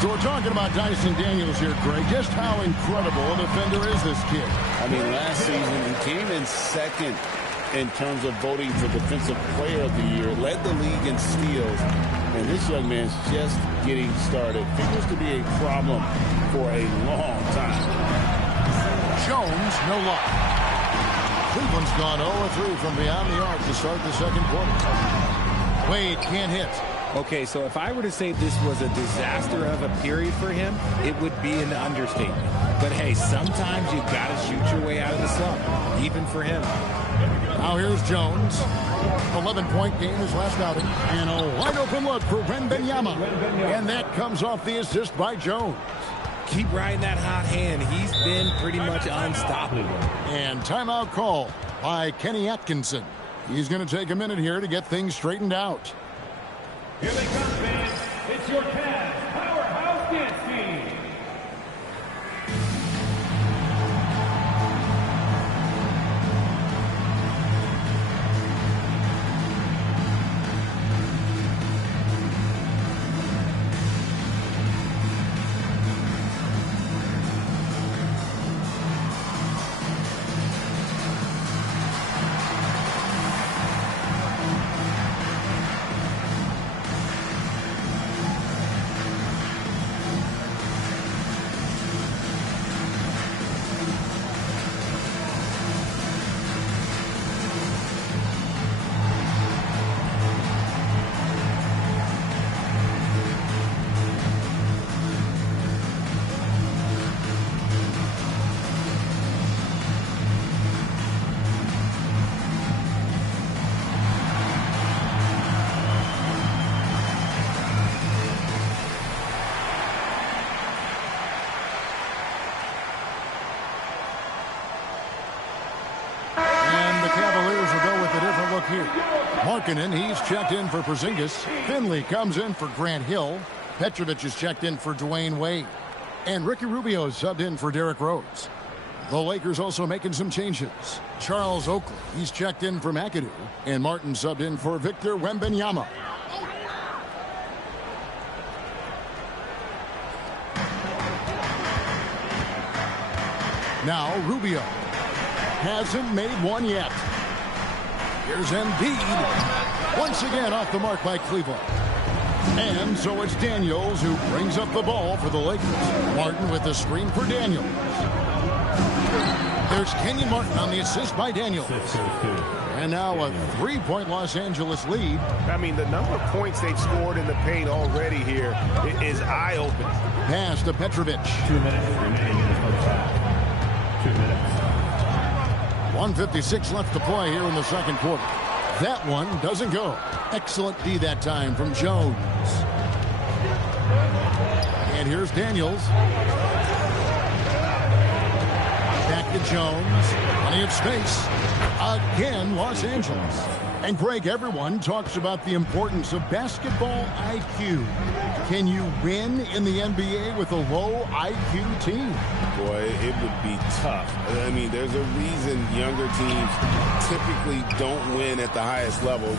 So we're talking about Dyson Daniels here, Greg. Just how incredible a defender is this kid? I mean, last season he came in second in terms of voting for Defensive Player of the Year, led the league in steals, and this young man's just getting started. Figures to be a problem for a long time. Jones, no luck. Cleveland's gone 0-3 from beyond the arc to start the second quarter. Wade can't hit. Okay, so if I were to say this was a disaster of a period for him, it would be an understatement. But hey, sometimes you've got to shoot your way out of the slump, even for him. Now here's Jones. 11-point game his last outing. And a wide-open look for Wembanyama. And that comes off the assist by Jones. Keep riding that hot hand. He's been pretty much unstoppable. And timeout call by Kenny Atkinson. He's going to take a minute here to get things straightened out. Here they come, fans. It's your Cavs Powerhouse Dance Team. Markkanen, he's checked in for Porzingis. Finley comes in for Grant Hill. Petrovic is checked in for Dwayne Wade. And Ricky Rubio is subbed in for Derrick Rose. The Lakers also making some changes. Charles Oakley, he's checked in for McAdoo. And Martin subbed in for Victor Wembanyama. Now Rubio hasn't made one yet. Here's Embiid. Once again off the mark by Cleveland. And so it's Daniels who brings up the ball for the Lakers. Martin with the screen for Daniels. There's Kenyon Martin on the assist by Daniels. And now a three-point Los Angeles lead. I mean, the number of points they've scored in the paint already here is eye-opening. Pass to Petrovic. 2 minutes remaining in the first half. 2 minutes. 1:56 left to play here in the second quarter. That one doesn't go. Excellent D that time from Jones. And here's Daniels. Back to Jones. Plenty of space. Again, Los Angeles. And Greg, everyone talks about the importance of basketball IQ. Can you win in the NBA with a low IQ team? Boy, it would be tough. I mean, there's a reason younger teams typically don't win at the highest level.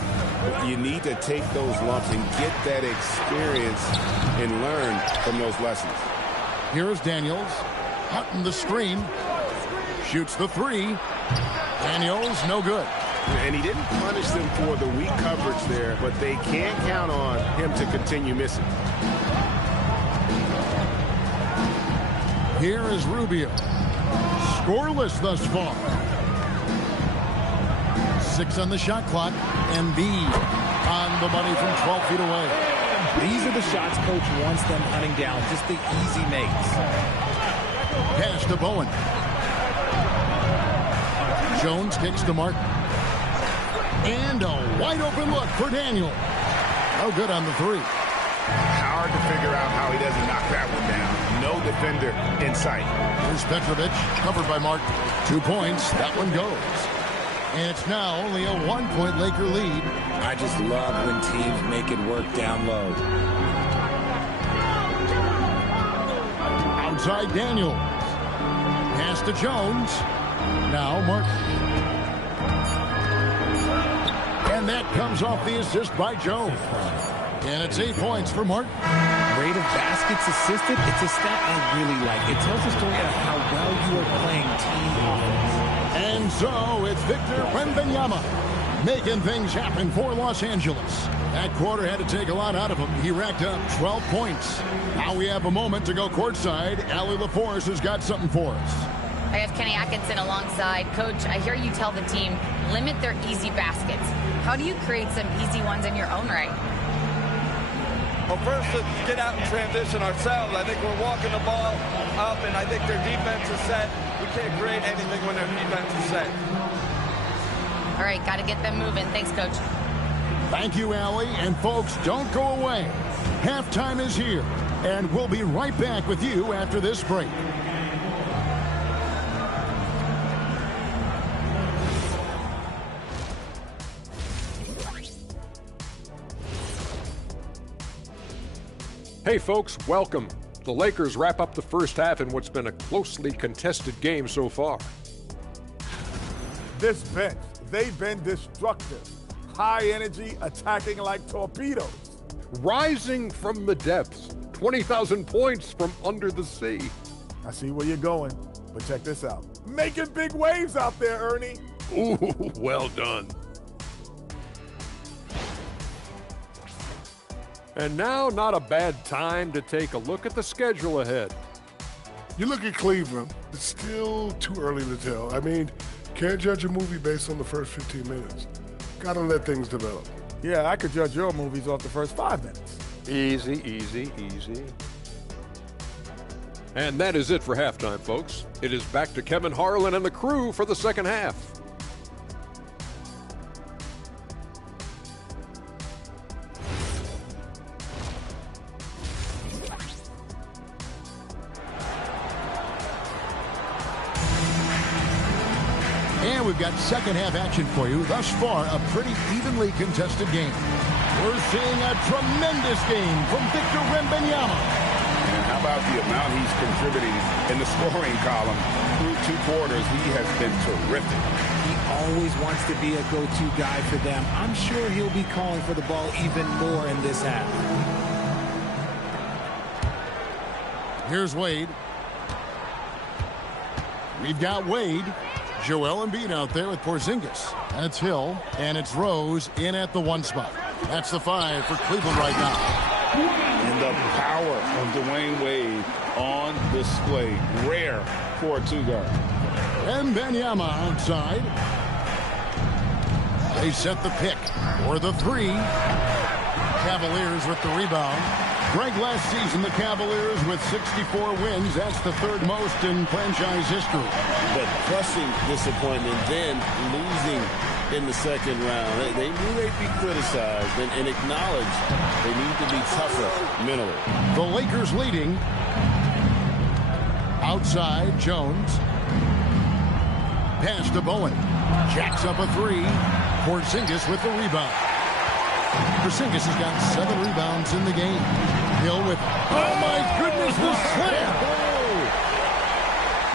You need to take those lumps and get that experience and learn from those lessons. Here's Daniels. Hunting the screen. Shoots the three. Daniels, no good. And he didn't punish them for the weak coverage there, but they can't count on him to continue missing. Here is Rubio. scoreless thus far. 6 on the shot clock. Embiid on the money from 12 feet away. These are the shots coach wants them hunting down, just the easy makes. Pass to Bowen. Jones kicks to Martin. And a wide open look for Daniel. No good on the three. Hard to figure out how he doesn't knock that one down. No defender in sight. Here's Petrovic, covered by Martin. 2 points, that one goes. And it's now only a 1-point Laker lead. I just love when teams make it work down low. Outside Daniel. Pass to Jones. Now Martin. And that comes off the assist by Jones. And it's 8 points for Martin. Rate of baskets assisted, it's a stat I really like. It tells a story of how well you are playing team offense. And so it's Victor Wembanyama making things happen for Los Angeles. That quarter had to take a lot out of him. He racked up 12 points. Now we have a moment to go courtside. Allie LaForce has got something for us. I have Kenny Atkinson alongside. Coach, I hear you tell the team, limit their easy baskets. How do you create some easy ones in your own right? Well, first, let's get out and transition ourselves. I think we're walking the ball up, and I think their defense is set. We can't create anything when their defense is set. All right, got to get them moving. Thanks, Coach. Thank you, Allie. And folks, don't go away. Halftime is here, and we'll be right back with you after this break. Hey folks, welcome. The Lakers wrap up the first half in what's been a closely contested game so far. This bench, they've been destructive. High energy, attacking like torpedoes. Rising from the depths, 20,000 points from under the sea. I see where you're going, but check this out. Making big waves out there, Ernie. Ooh, well done. And now, not a bad time to take a look at the schedule ahead. You look at Cleveland, it's still too early to tell. I mean, can't judge a movie based on the first 15 minutes. Gotta let things develop. Yeah, I could judge your movies off the first 5 minutes. Easy, easy, easy. And that is it for halftime, folks. It is back to Kevin Harlan and the crew for the second half. And we've got second half action for you. Thus far, a pretty evenly contested game. We're seeing a tremendous game from Victor Wembanyama. And how about the amount he's contributing in the scoring column through 2 quarters? He has been terrific. He always wants to be a go-to guy for them. I'm sure he'll be calling for the ball even more in this half. Here's Wade. We've got Wade. Joel Embiid out there with Porzingis. That's Hill, and it's Rose in at the 1 spot. That's the 5 for Cleveland right now. And the power of Dwayne Wade on display. Rare for a 2-guard. And Wembanyama outside. They set the pick for the 3. Cavaliers with the rebound. Greg, last season, the Cavaliers with 64 wins. That's the 3rd most in franchise history. But crushing disappointment, then losing in the second round. They knew they'd be criticized and acknowledged they need to be tougher mentally. The Lakers leading. Outside, Jones. Pass to Bowen. Jacks up a 3. Porzingis with the rebound. Porzingis has got 7 rebounds in the game. Hill with, oh my goodness, the slam!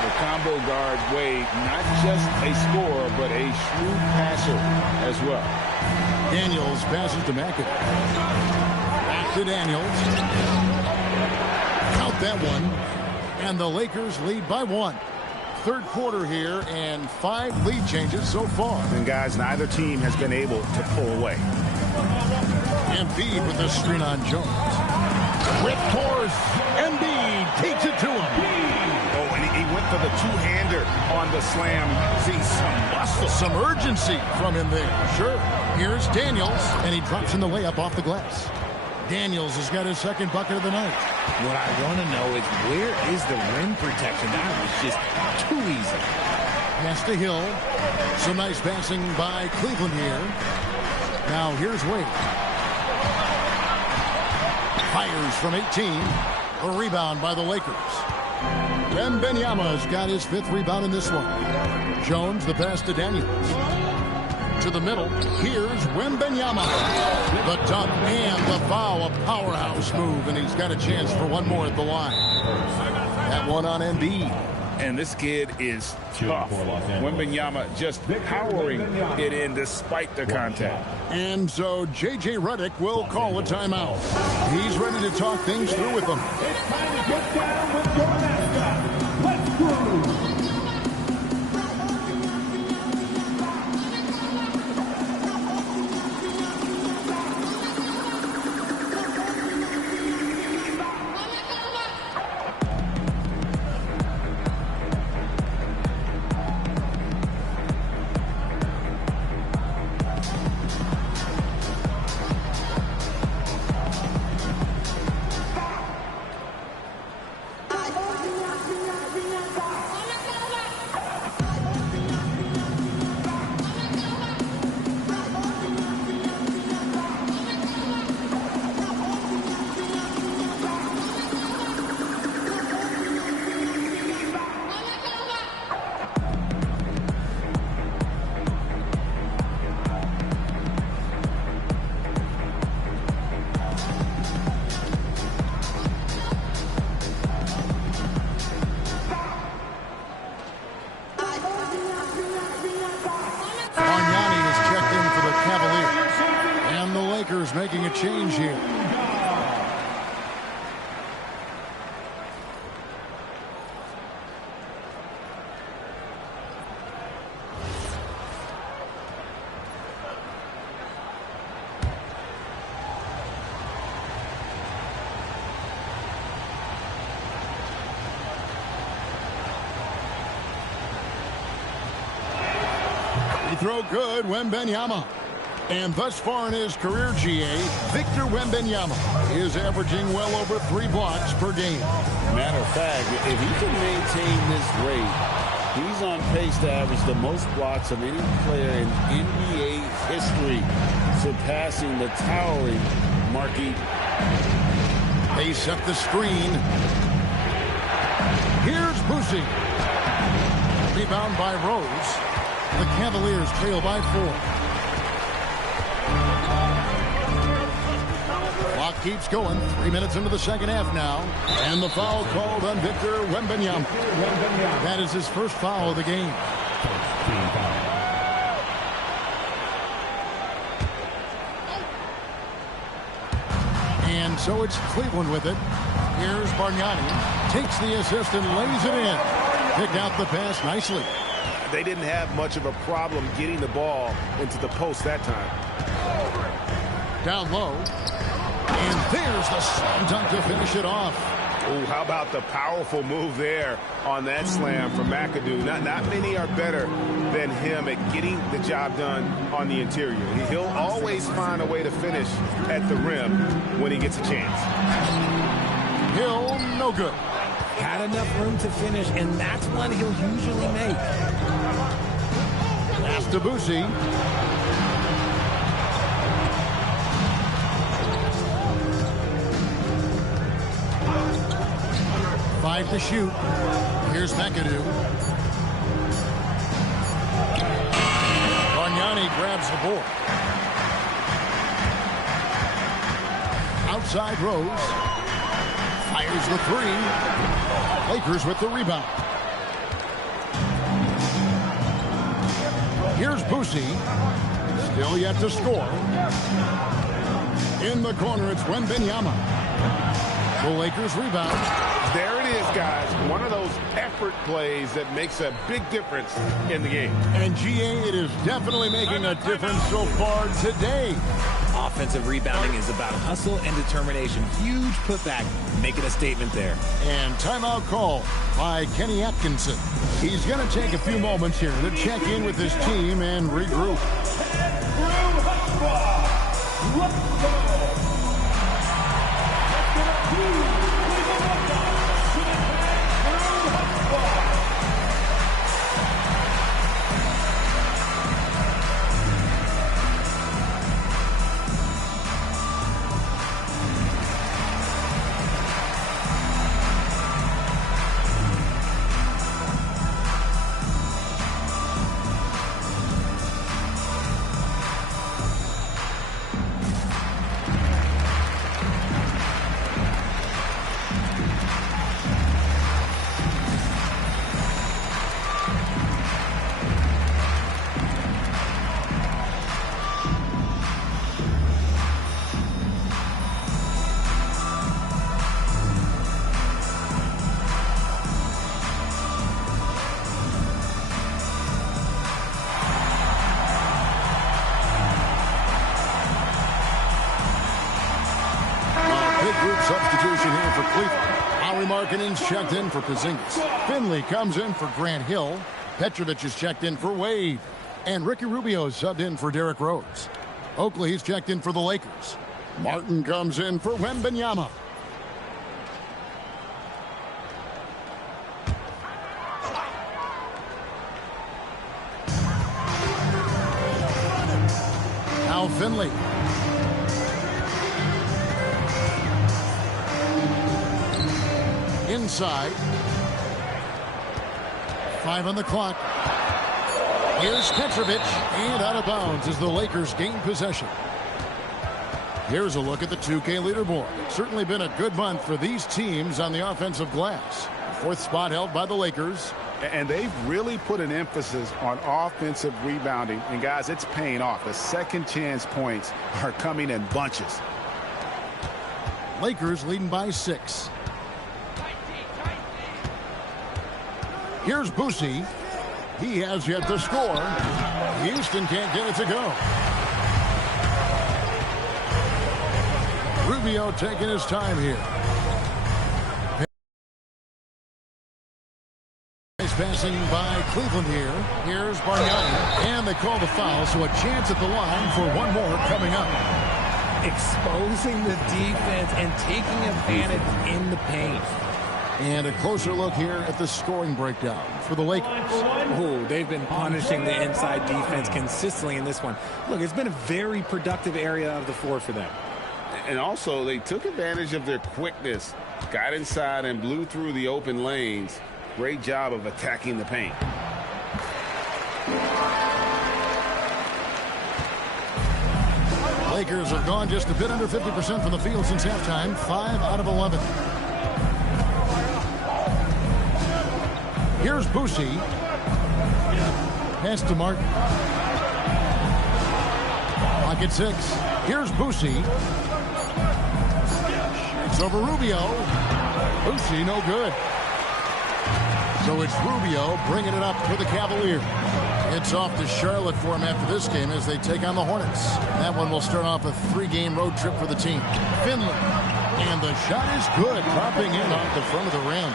The combo guard Wade, not just a scorer, but a shrewd passer as well. Daniels passes to McAdoo. Back to Daniels. Count that one. And the Lakers lead by 1. 3rd quarter here, and 5 lead changes so far. And guys, neither team has been able to pull away. Embiid with the screen on Jones. Whip towards Embiid, takes it to him. Oh, and he went for the two-hander on the slam, using some muscle. Some urgency from him there. Sure. Here's Daniels, and he drops in the layup off the glass. Daniels has got his second bucket of the night. What I want to know is, where is the rim protection? That was just too easy. Pass to Hill. Some nice passing by Cleveland here. Now here's Wade. Fires from 18. A rebound by the Lakers. Wembanyama's got his 5th rebound in this one. Jones, the pass to Daniels. To the middle. Here's Wembanyama. The dunk and the foul. A powerhouse move, and he's got a chance for one more at the line. That one on Embiid. And this kid is tough. Wembanyama just powering it in despite the contact. And so J.J. Redick will call a timeout. He's ready to talk things through with them. It's time to get down with your mascot. Let's go. Making a change here. Free throw good, Wembanyama. And thus far in his career, GA, Victor Wembanyama is averaging well over 3 blocks per game. Matter of fact, if he can maintain this rate, he's on pace to average the most blocks of any player in NBA history, surpassing the towering Marquis. They set the screen. Here's Boosie. Rebound by Rose. The Cavaliers trail by 4. Clock keeps going. 3 minutes into the second half now. And the foul called on Victor Wembanyama. That is his first foul of the game. And so it's Cleveland with it. Here's Bargnani. Takes the assist and lays it in. Picked out the pass nicely. They didn't have much of a problem getting the ball into the post that time. Down low. And there's the slam dunk to finish it off. Oh, how about the powerful move there on that slam from McAdoo. Not many are better than him at getting the job done on the interior. He'll always find a way to finish at the rim when he gets a chance. Hill, no good. Had enough room to finish, and that's one he'll usually make. Pass to Boosie. Five to shoot. Here's McAdoo. Bargnani grabs the board. Outside Rose. Fires the 3. Lakers with the rebound. Here's Boosie. Still yet to score. In the corner, it's Wembanyama. The Lakers rebound. There it is, guys. One of those effort plays that makes a big difference in the game. And GA, it is definitely making a difference so far today. Offensive rebounding is about hustle and determination. Huge putback, making a statement there. And timeout call by Kenny Atkinson. He's going to take a few moments here to check in with his team and regroup. Substitution here for Cleveland. Lauri Markkanen's checked in for Porzingis. Finley comes in for Grant Hill. Petrovic is checked in for Wade. And Ricky Rubio is subbed in for Derrick Rose. Oakley, he's checked in for the Lakers. Martin comes in for Wembanyama. Now Finley. Inside. 5 on the clock. Here's Petrovic, and out of bounds as the Lakers gain possession. Here's a look at the 2K leaderboard. It's certainly been a good month for these teams on the offensive glass. Fourth spot held by the Lakers. And they've really put an emphasis on offensive rebounding. And, guys, it's paying off. The second chance points are coming in bunches. Lakers leading by 6. Here's Boosie. He has yet to score. Houston can't get it to go. Rubio taking his time here. Nice passing by Cleveland here. Here's Bargnani. And they call the foul, so a chance at the line for one more coming up. Exposing the defense and taking advantage in the paint. And a closer look here at the scoring breakdown for the Lakers. Oh, they've been punishing the inside defense consistently in this one. Look, it's been a very productive area of the floor for them. And also, they took advantage of their quickness, got inside and blew through the open lanes. Great job of attacking the paint. Lakers have gone just a bit under 50% from the field since halftime, 5 out of 11. Here's Boosie. Pass to Martin. Pocket 6. Here's Boosie. It's over Rubio. Boosie no good. So it's Rubio bringing it up for the Cavaliers. It's off to Charlotte for him after this game as they take on the Hornets. That one will start off a 3-game road trip for the team. Finley. And the shot is good. Dropping in off the front of the rim.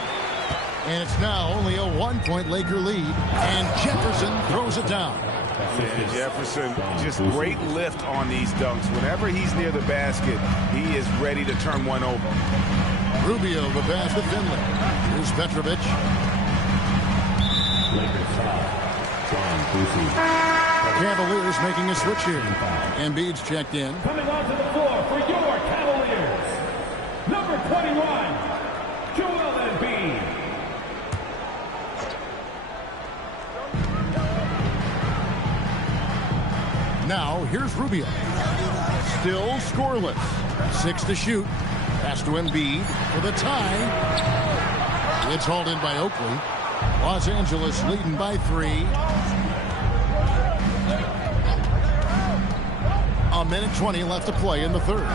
And it's now only a 1-point Laker lead. And Jefferson throws it down. Yeah, Jefferson, just great lift on these dunks. Whenever he's near the basket, he is ready to turn one over. Rubio the pass to Finley. Here's Petrovic. Cavaliers making a switch here. Embiid's checked in. Coming onto the floor for your Cavaliers, number 21, Joel Embiid. Now, here's Rubio. Still scoreless. 6 to shoot. Pass to Embiid for the tie. It's hauled in by Oakley. Los Angeles leading by 3. A minute 20 left to play in the third.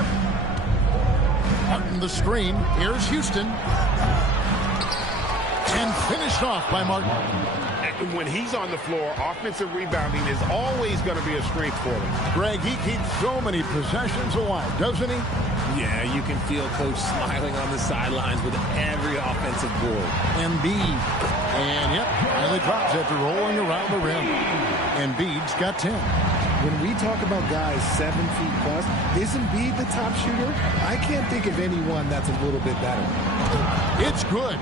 Martin the screen. Here's Houston. And finished off by Martin. when he's on the floor, offensive rebounding is always going to be a strength for them. Greg, he keeps so many possessions alive, doesn't he? Yeah, you can feel Coach smiling on the sidelines with every offensive board. Embiid. And, yep, finally drops after rolling around the rim. Embiid's got 10. When we talk about guys 7 feet plus, is Embiid the top shooter? I can't think of anyone that's a little bit better. It's good.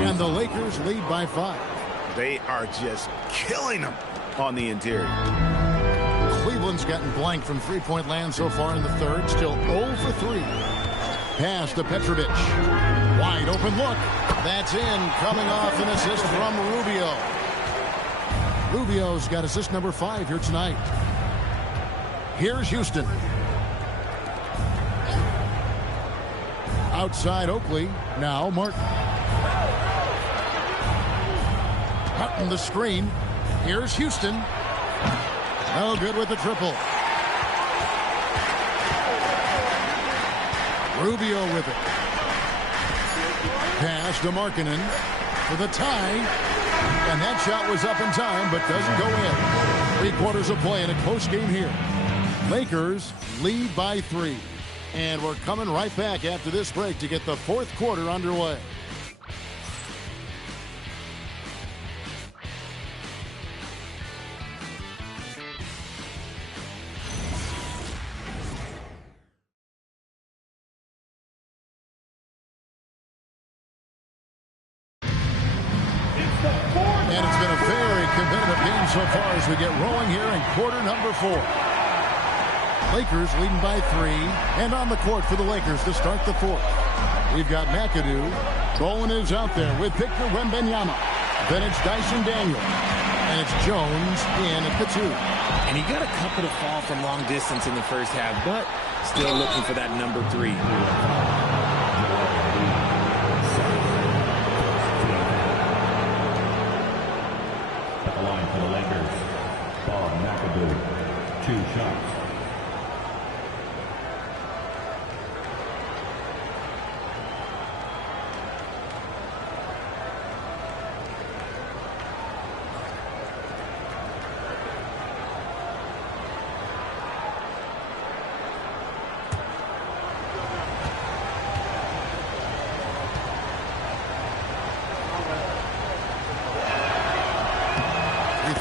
And the Lakers lead by 5. They are just killing them on the interior. Cleveland's gotten blank from three-point land so far in the third. Still 0 for 3. Pass to Petrovic. Wide open look. That's in. Coming off an assist from Rubio. Rubio's got assist number 5 here tonight. Here's Houston. Outside Oakley. Now Martin. Martin the screen. Here's Houston. No good with the triple. Rubio with it. Pass to Markkanen for the tie. And that shot was up in time, but doesn't go in. 3 quarters of play in a close game here. Lakers lead by 3. And we're coming right back after this break to get the 4th quarter underway. And it's been a very competitive game so far as we get rolling here in quarter number 4. Lakers leading by 3, and on the court for the Lakers to start the 4th. We've got McAdoo. Bowen is out there with Victor Wembanyama. Then it's Dyson Daniel. And it's Jones in at the 2. And he got a couple to fall from long distance in the first half, but still looking for that number 3. At the line for the Lakers, Bob McAdoo, 2 shots.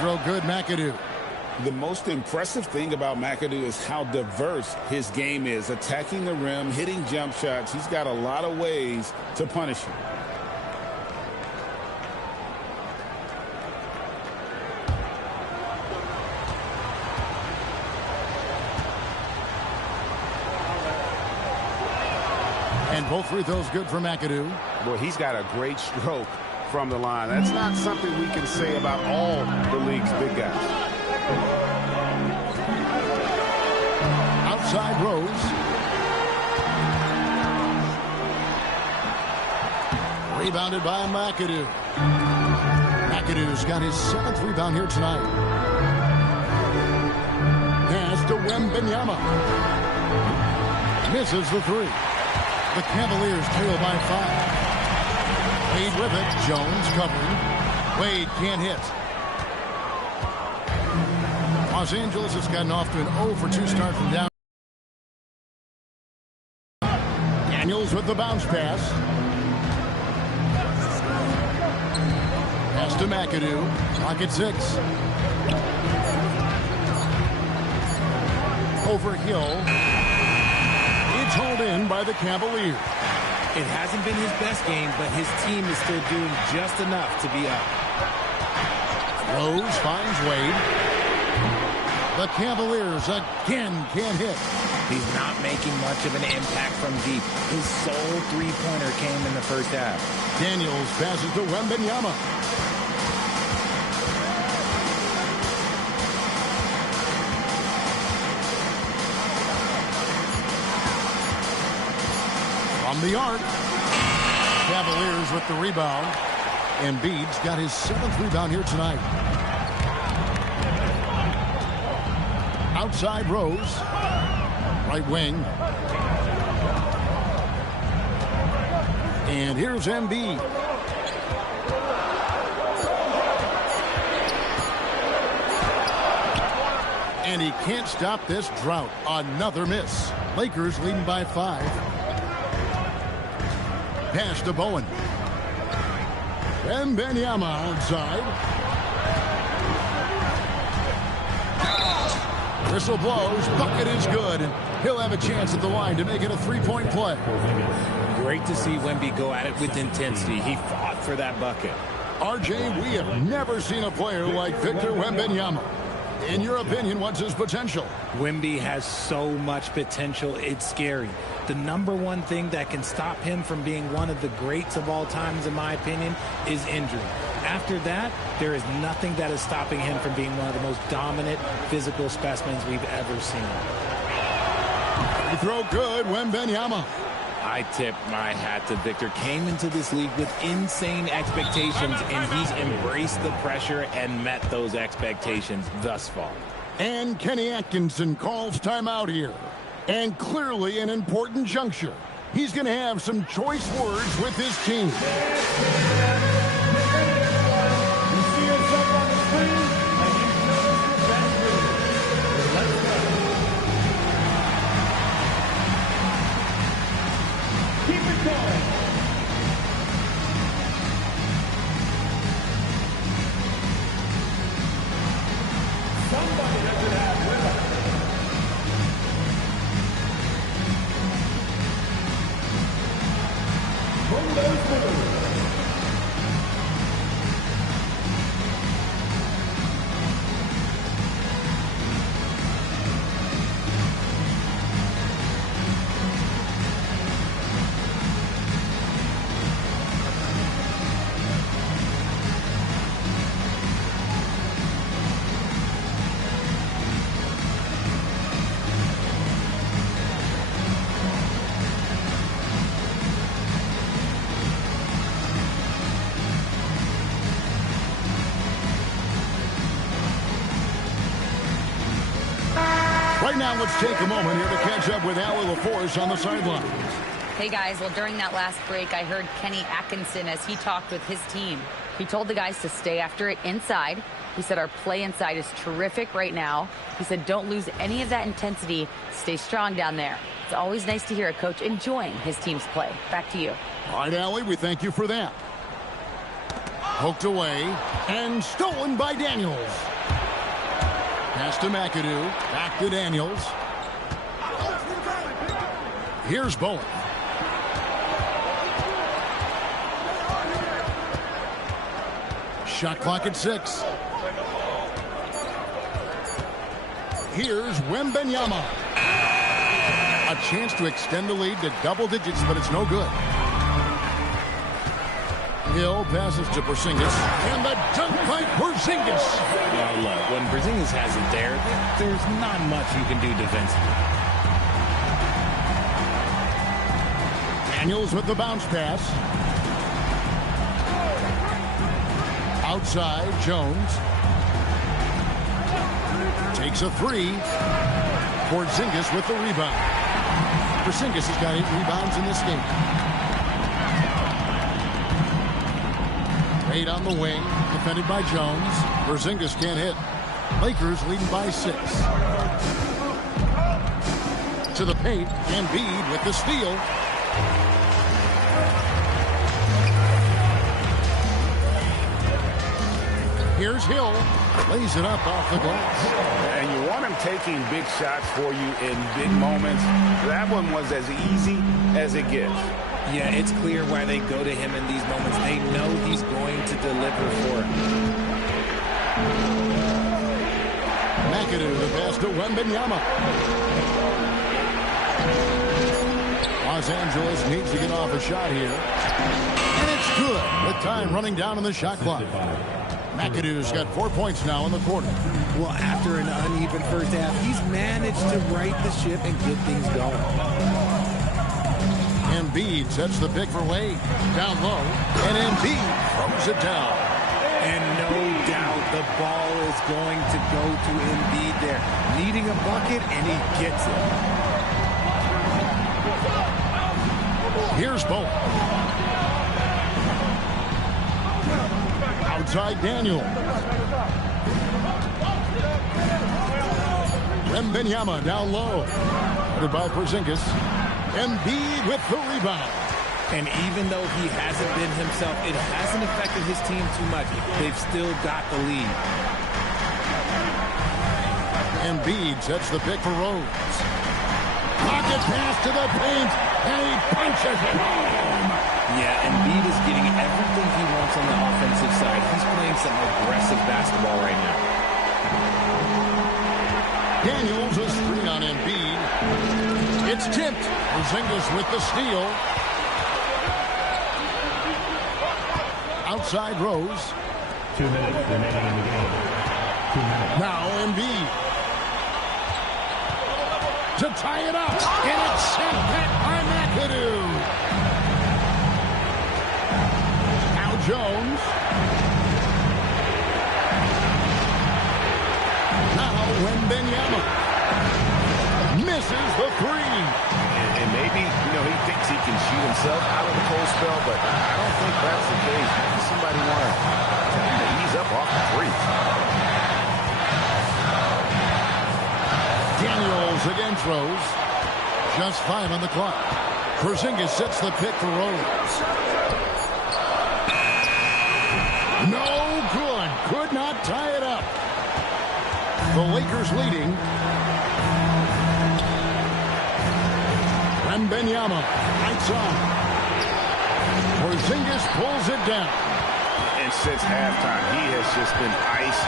Throw good, McAdoo. The most impressive thing about McAdoo is how diverse his game is. Attacking the rim, hitting jump shots. He's got a lot of ways to punish you. And both free throws good for McAdoo. Boy, he's got a great stroke from the line. That's not something we can say about all the league's big guys. Outside Rose. Rebounded by McAdoo. McAdoo's got his 7th rebound here tonight. Pass to Wembanyama. Misses the 3. The Cavaliers trail by 5. Wade with it. Jones covering. Wade can't hit. Los Angeles has gotten off to an 0 for 2 start from down. Daniels with the bounce pass. Pass to McAdoo. Clock at 6. Over Hill. It's hauled in by the Cavaliers. It hasn't been his best game, but his team is still doing just enough to be up. Rose finds Wade. The Cavaliers again can't hit. He's not making much of an impact from deep. His sole three-pointer came in the first half. Daniels passes to Wembanyama. From the arc. Cavaliers with the rebound. Embiid's got his 7th rebound here tonight. Outside Rose. Right wing. And here's Embiid. And he can't stop this drought. Another miss. Lakers leading by 5. Pass to Bowen. Wembanyama outside. Whistle blows. Bucket is good. And he'll have a chance at the line to make it a 3-point play. Great to see Wemby go at it with intensity. He fought for that bucket. RJ, we have never seen a player like Victor Wembanyama. In your opinion, what's his potential? Wemby has so much potential, it's scary. The number one thing that can stop him from being one of the greats of all times, in my opinion, is injury. After that, there is nothing that is stopping him from being one of the most dominant physical specimens we've ever seen. Free throw good, Wembanyama. I tip my hat to Victor. Came into this league with insane expectations, and he's embraced the pressure and met those expectations thus far. And Kenny Atkinson calls timeout here. And clearly an important juncture. He's going to have some choice words with his team. Right now, let's take a moment here to catch up with Allie LaForce on the sidelines. Hey, guys. Well, during that last break, I heard Kenny Atkinson as he talked with his team. He told the guys to stay after it inside. He said our play inside is terrific right now. He said don't lose any of that intensity. Stay strong down there. It's always nice to hear a coach enjoying his team's play. Back to you. All right, Allie, we thank you for that. Poked away and stolen by Daniels. Pass to McAdoo. Back to Daniels. Here's Bowen. Shot clock at 6. Here's Wembanyama. A chance to extend the lead to double digits, but it's no good. Hill passes to Porzingis, and the dunk by Porzingis. Well, look, when Porzingis has it there, there's not much you can do defensively. Daniels with the bounce pass. Outside, Jones. Takes a 3. Porzingis with the rebound. Porzingis has got 8 rebounds in this game. 8 on the wing, defended by Jones. Porzingis can't hit. Lakers leading by 6. To the paint, Embiid with the steal. Here's Hill. Lays it up off the glass. And you want him taking big shots for you in big moments. That one was as easy as it gets. Yeah, it's clear why they go to him in these moments. They know he's going to deliver for him. McAdoo, the pass to Wembanyama. Los Angeles needs to get off a shot here. And it's good with time running down on the shot clock. McAdoo's got 4 points now in the quarter. Well, after an uneven first half, he's managed to right the ship and get things going. Embiid sets the pick for Wade. Down low. And Embiid throws it down. And no doubt the ball is going to go to Embiid there. Needing a bucket, and he gets it. Here's Bowen. Outside Daniel. Wembanyama down low. Headed by Porzingis. Embiid with the rebound. And even though he hasn't been himself, it hasn't affected his team too much. They've still got the lead. Embiid sets the pick for Rose. Pocket pass to the paint, and he punches it home. Yeah, Embiid is getting everything he wants on the offensive side. He's playing some aggressive basketball right now. Daniels a screen on Embiid. It's tipped. Porzingis with the steal. Outside Rose. 2 minutes remaining in the game. 2 minutes. Now Embiid. To tie it up. And it's sent back by McAdoo. Now Jones. Now Wembanyama. Misses the three. And maybe, he thinks he can shoot himself out of the cold spell, but I don't think that's the case. Maybe somebody want to ease up off the three. Daniels again throws. Just 5 on the clock. Porzingis sets the pick for Rose. No good. Could not tie it up. The Lakers leading. Wembanyama, lights on. Porzingis pulls it down. And since halftime, he has just been ice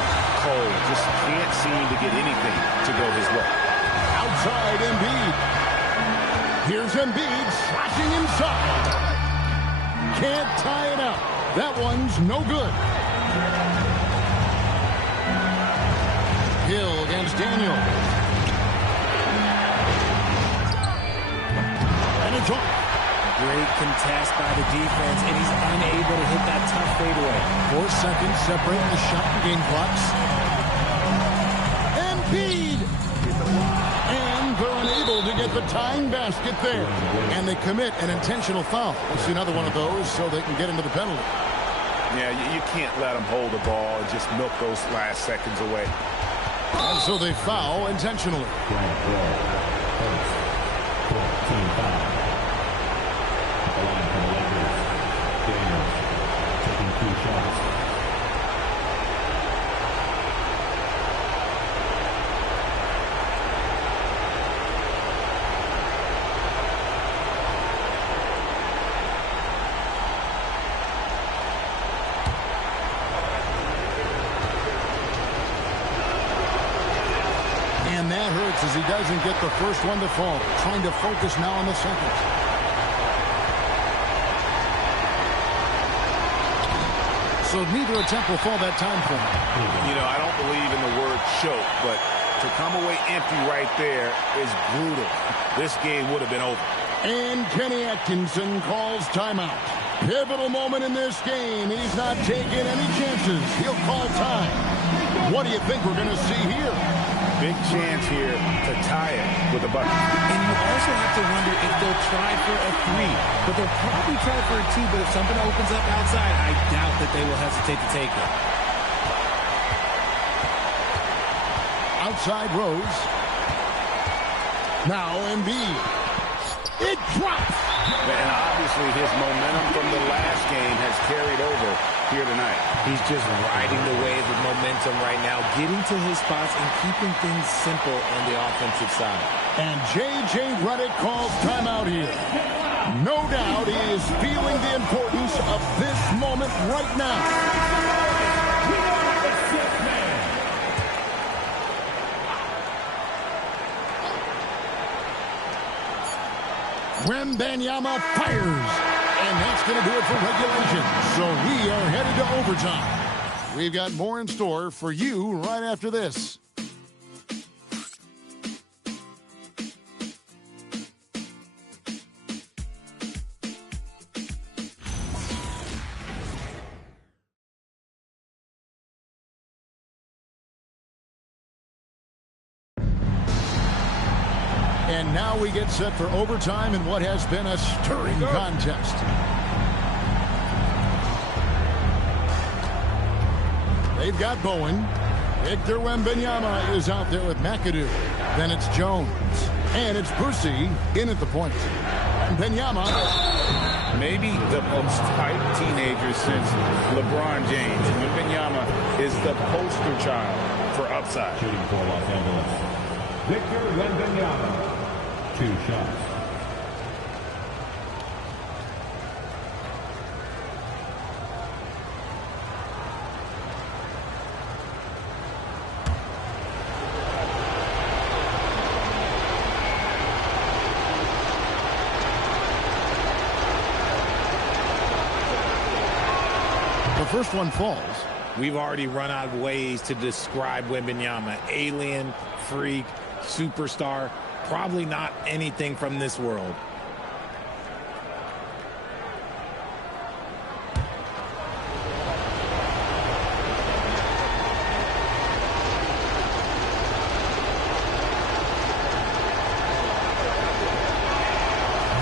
cold. Just can't seem to get anything to go his way. Outside Embiid. Here's Embiid slashing inside. Can't tie it up. That one's no good. Hill against Daniel. And it's off. Great contest by the defense, and he's unable to hit that tough fadeaway. 4 seconds separating the shot and game clocks. Embiid! And they're unable to get the tying basket there. And they commit an intentional foul. We'll see another one of those so they can get into the penalty. Yeah, you can't let them hold the ball and just milk those last seconds away. And so they foul intentionally. 14 foul. The line for the Lakers. Daniels taking 2 shots. And that hurts as he doesn't get the first one to fall. Trying to focus now on the second. So neither attempt will fall that time for him. I don't believe in the word choke, but to come away empty right there is brutal. This game would have been over. And Kenny Atkinson calls timeout. Pivotal moment in this game. He's not taking any chances. He'll call time. What do you think we're going to see here? Big chance here to tie it with a bucket. And you also have to wonder if they'll try for a 3. But they'll probably try for a 2. But if something opens up outside, I doubt that they will hesitate to take it. Outside Rose. Now Embiid. It drops. And obviously his momentum from the last game has carried over here tonight. He's just riding the wave of momentum right now, getting to his spots and keeping things simple on the offensive side. And J.J. Redick calls timeout here. No doubt he is feeling the importance of this moment right now. Wembanyama fires. And that's going to do it for regulation. So we are headed to overtime. We've got more in store for you right after this. And now we get set for overtime in what has been a stirring contest. They've got Bowen. Victor Wembanyama is out there with McAdoo. Then it's Jones. And it's Percy in at the point. Benyama. Maybe the most hyped teenager since LeBron James. Benyama is the poster child for upside. Shooting for Los Angeles, Victor Wembanyama. 2 shots. The first one falls. We've already run out of ways to describe Wembanyama. Alien, freak, superstar. Probably not anything from this world.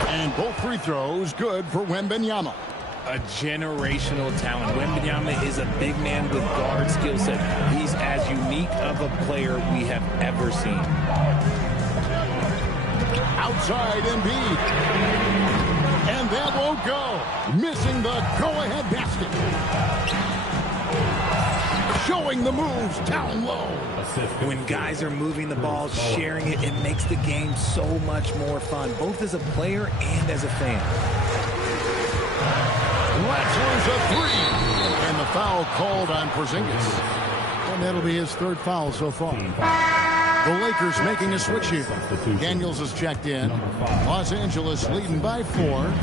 And both free throws good for Wembanyama. A generational talent. Wembanyama is a big man with guard skill set. He's as unique of a player we have ever seen. Outside Embiid. And that won't go. Missing the go-ahead basket. Showing the moves down low. When guys are moving the ball, sharing it, it makes the game so much more fun, both as a player and as a fan. Let's lose a 3. And the foul called on Porzingis. And that'll be his 3rd foul so far. The Lakers making a switch here. Daniels has checked in. Los Angeles leading by 4.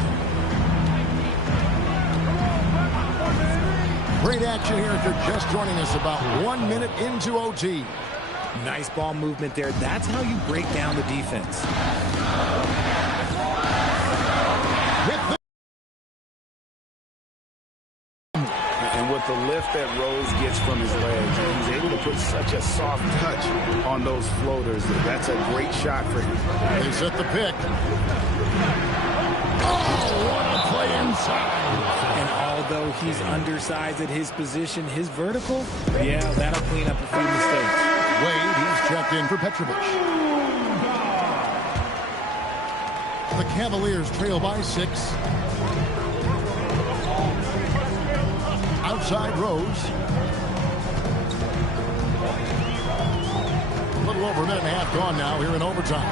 Great action here if you're just joining us, about 1 minute into OT. Nice ball movement there. That's how you break down the defense. And with the lift that Rose gets from his legs, he's able to put such a soft touch on those floaters. That's a great shot for him. They set the pick. Oh, what a play inside. And although he's undersized at his position, his vertical, yeah, that'll clean up a few mistakes. Wade, he's checked in for Petrovic. The Cavaliers trail by 6. Outside Rose. A little over a minute and a half gone now here in overtime.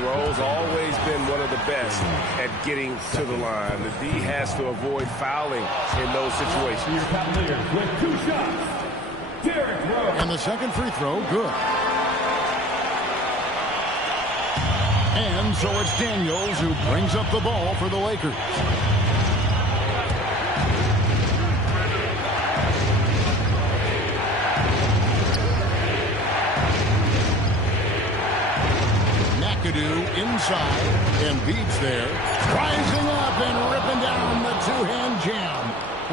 Rose always been one of the best at getting to the line. The D has to avoid fouling in those situations. Your Cavaliers with 2 shots. Derrick Rose. And the second free throw, good. And so it's Daniels who brings up the ball for the Lakers. Inside, Embiid's there, rising up and ripping down the 2-hand jam.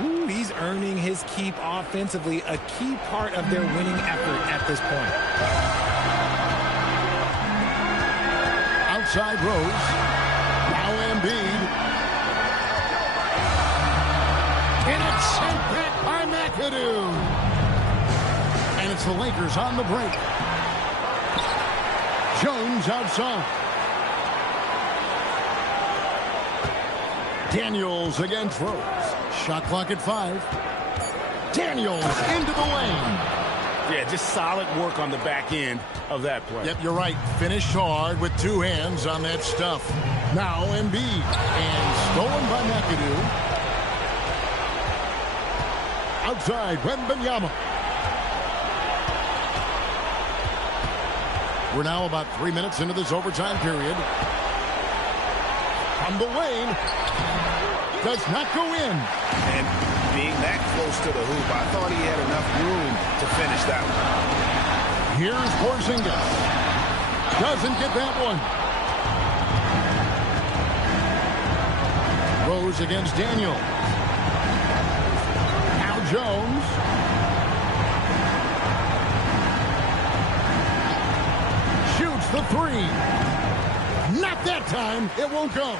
Ooh, he's earning his keep offensively, a key part of their winning effort at this point. Outside Rose, now Embiid. And it's sent back by McAdoo. And it's the Lakers on the break. Jones outside. Daniels against Rose. Shot clock at 5. Daniels into the lane. Yeah, just solid work on the back end of that play. Yep, you're right. Finished hard with 2 hands on that stuff. Now Embiid. And stolen by McAdoo. Outside, Wembanyama. We're now about 3 minutes into this overtime period. From the lane. Does not go in. And being that close to the hoop, I thought he had enough room to finish that one. Here's Porzingis. Doesn't get that one. Rose against Daniel. Now Jones. Shoots the 3. Not that time. It won't go.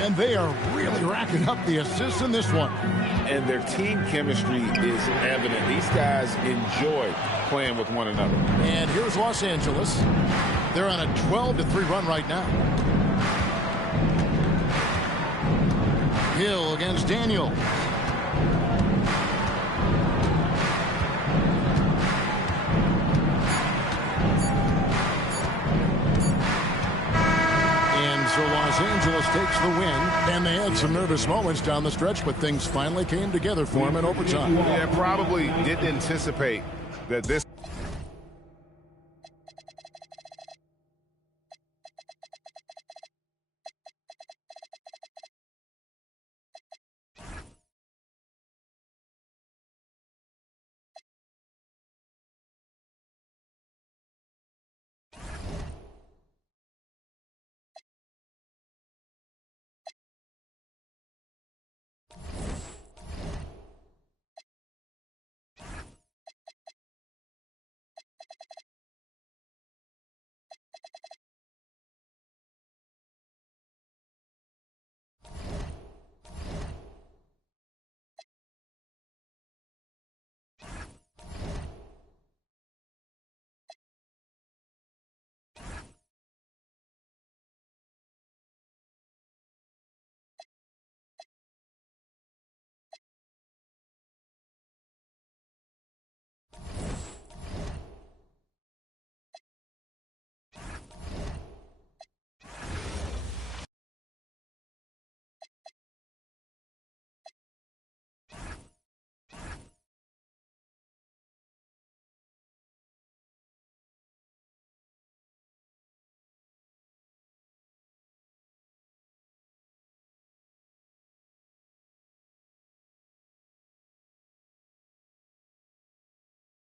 And they are really racking up the assists in this one. And their team chemistry is evident. These guys enjoy playing with one another. And here's Los Angeles. They're on a 12-3 run right now. Hill against Daniel. So Los Angeles takes the win, and they had some nervous moments down the stretch, but things finally came together for them in overtime. Yeah, probably didn't anticipate that this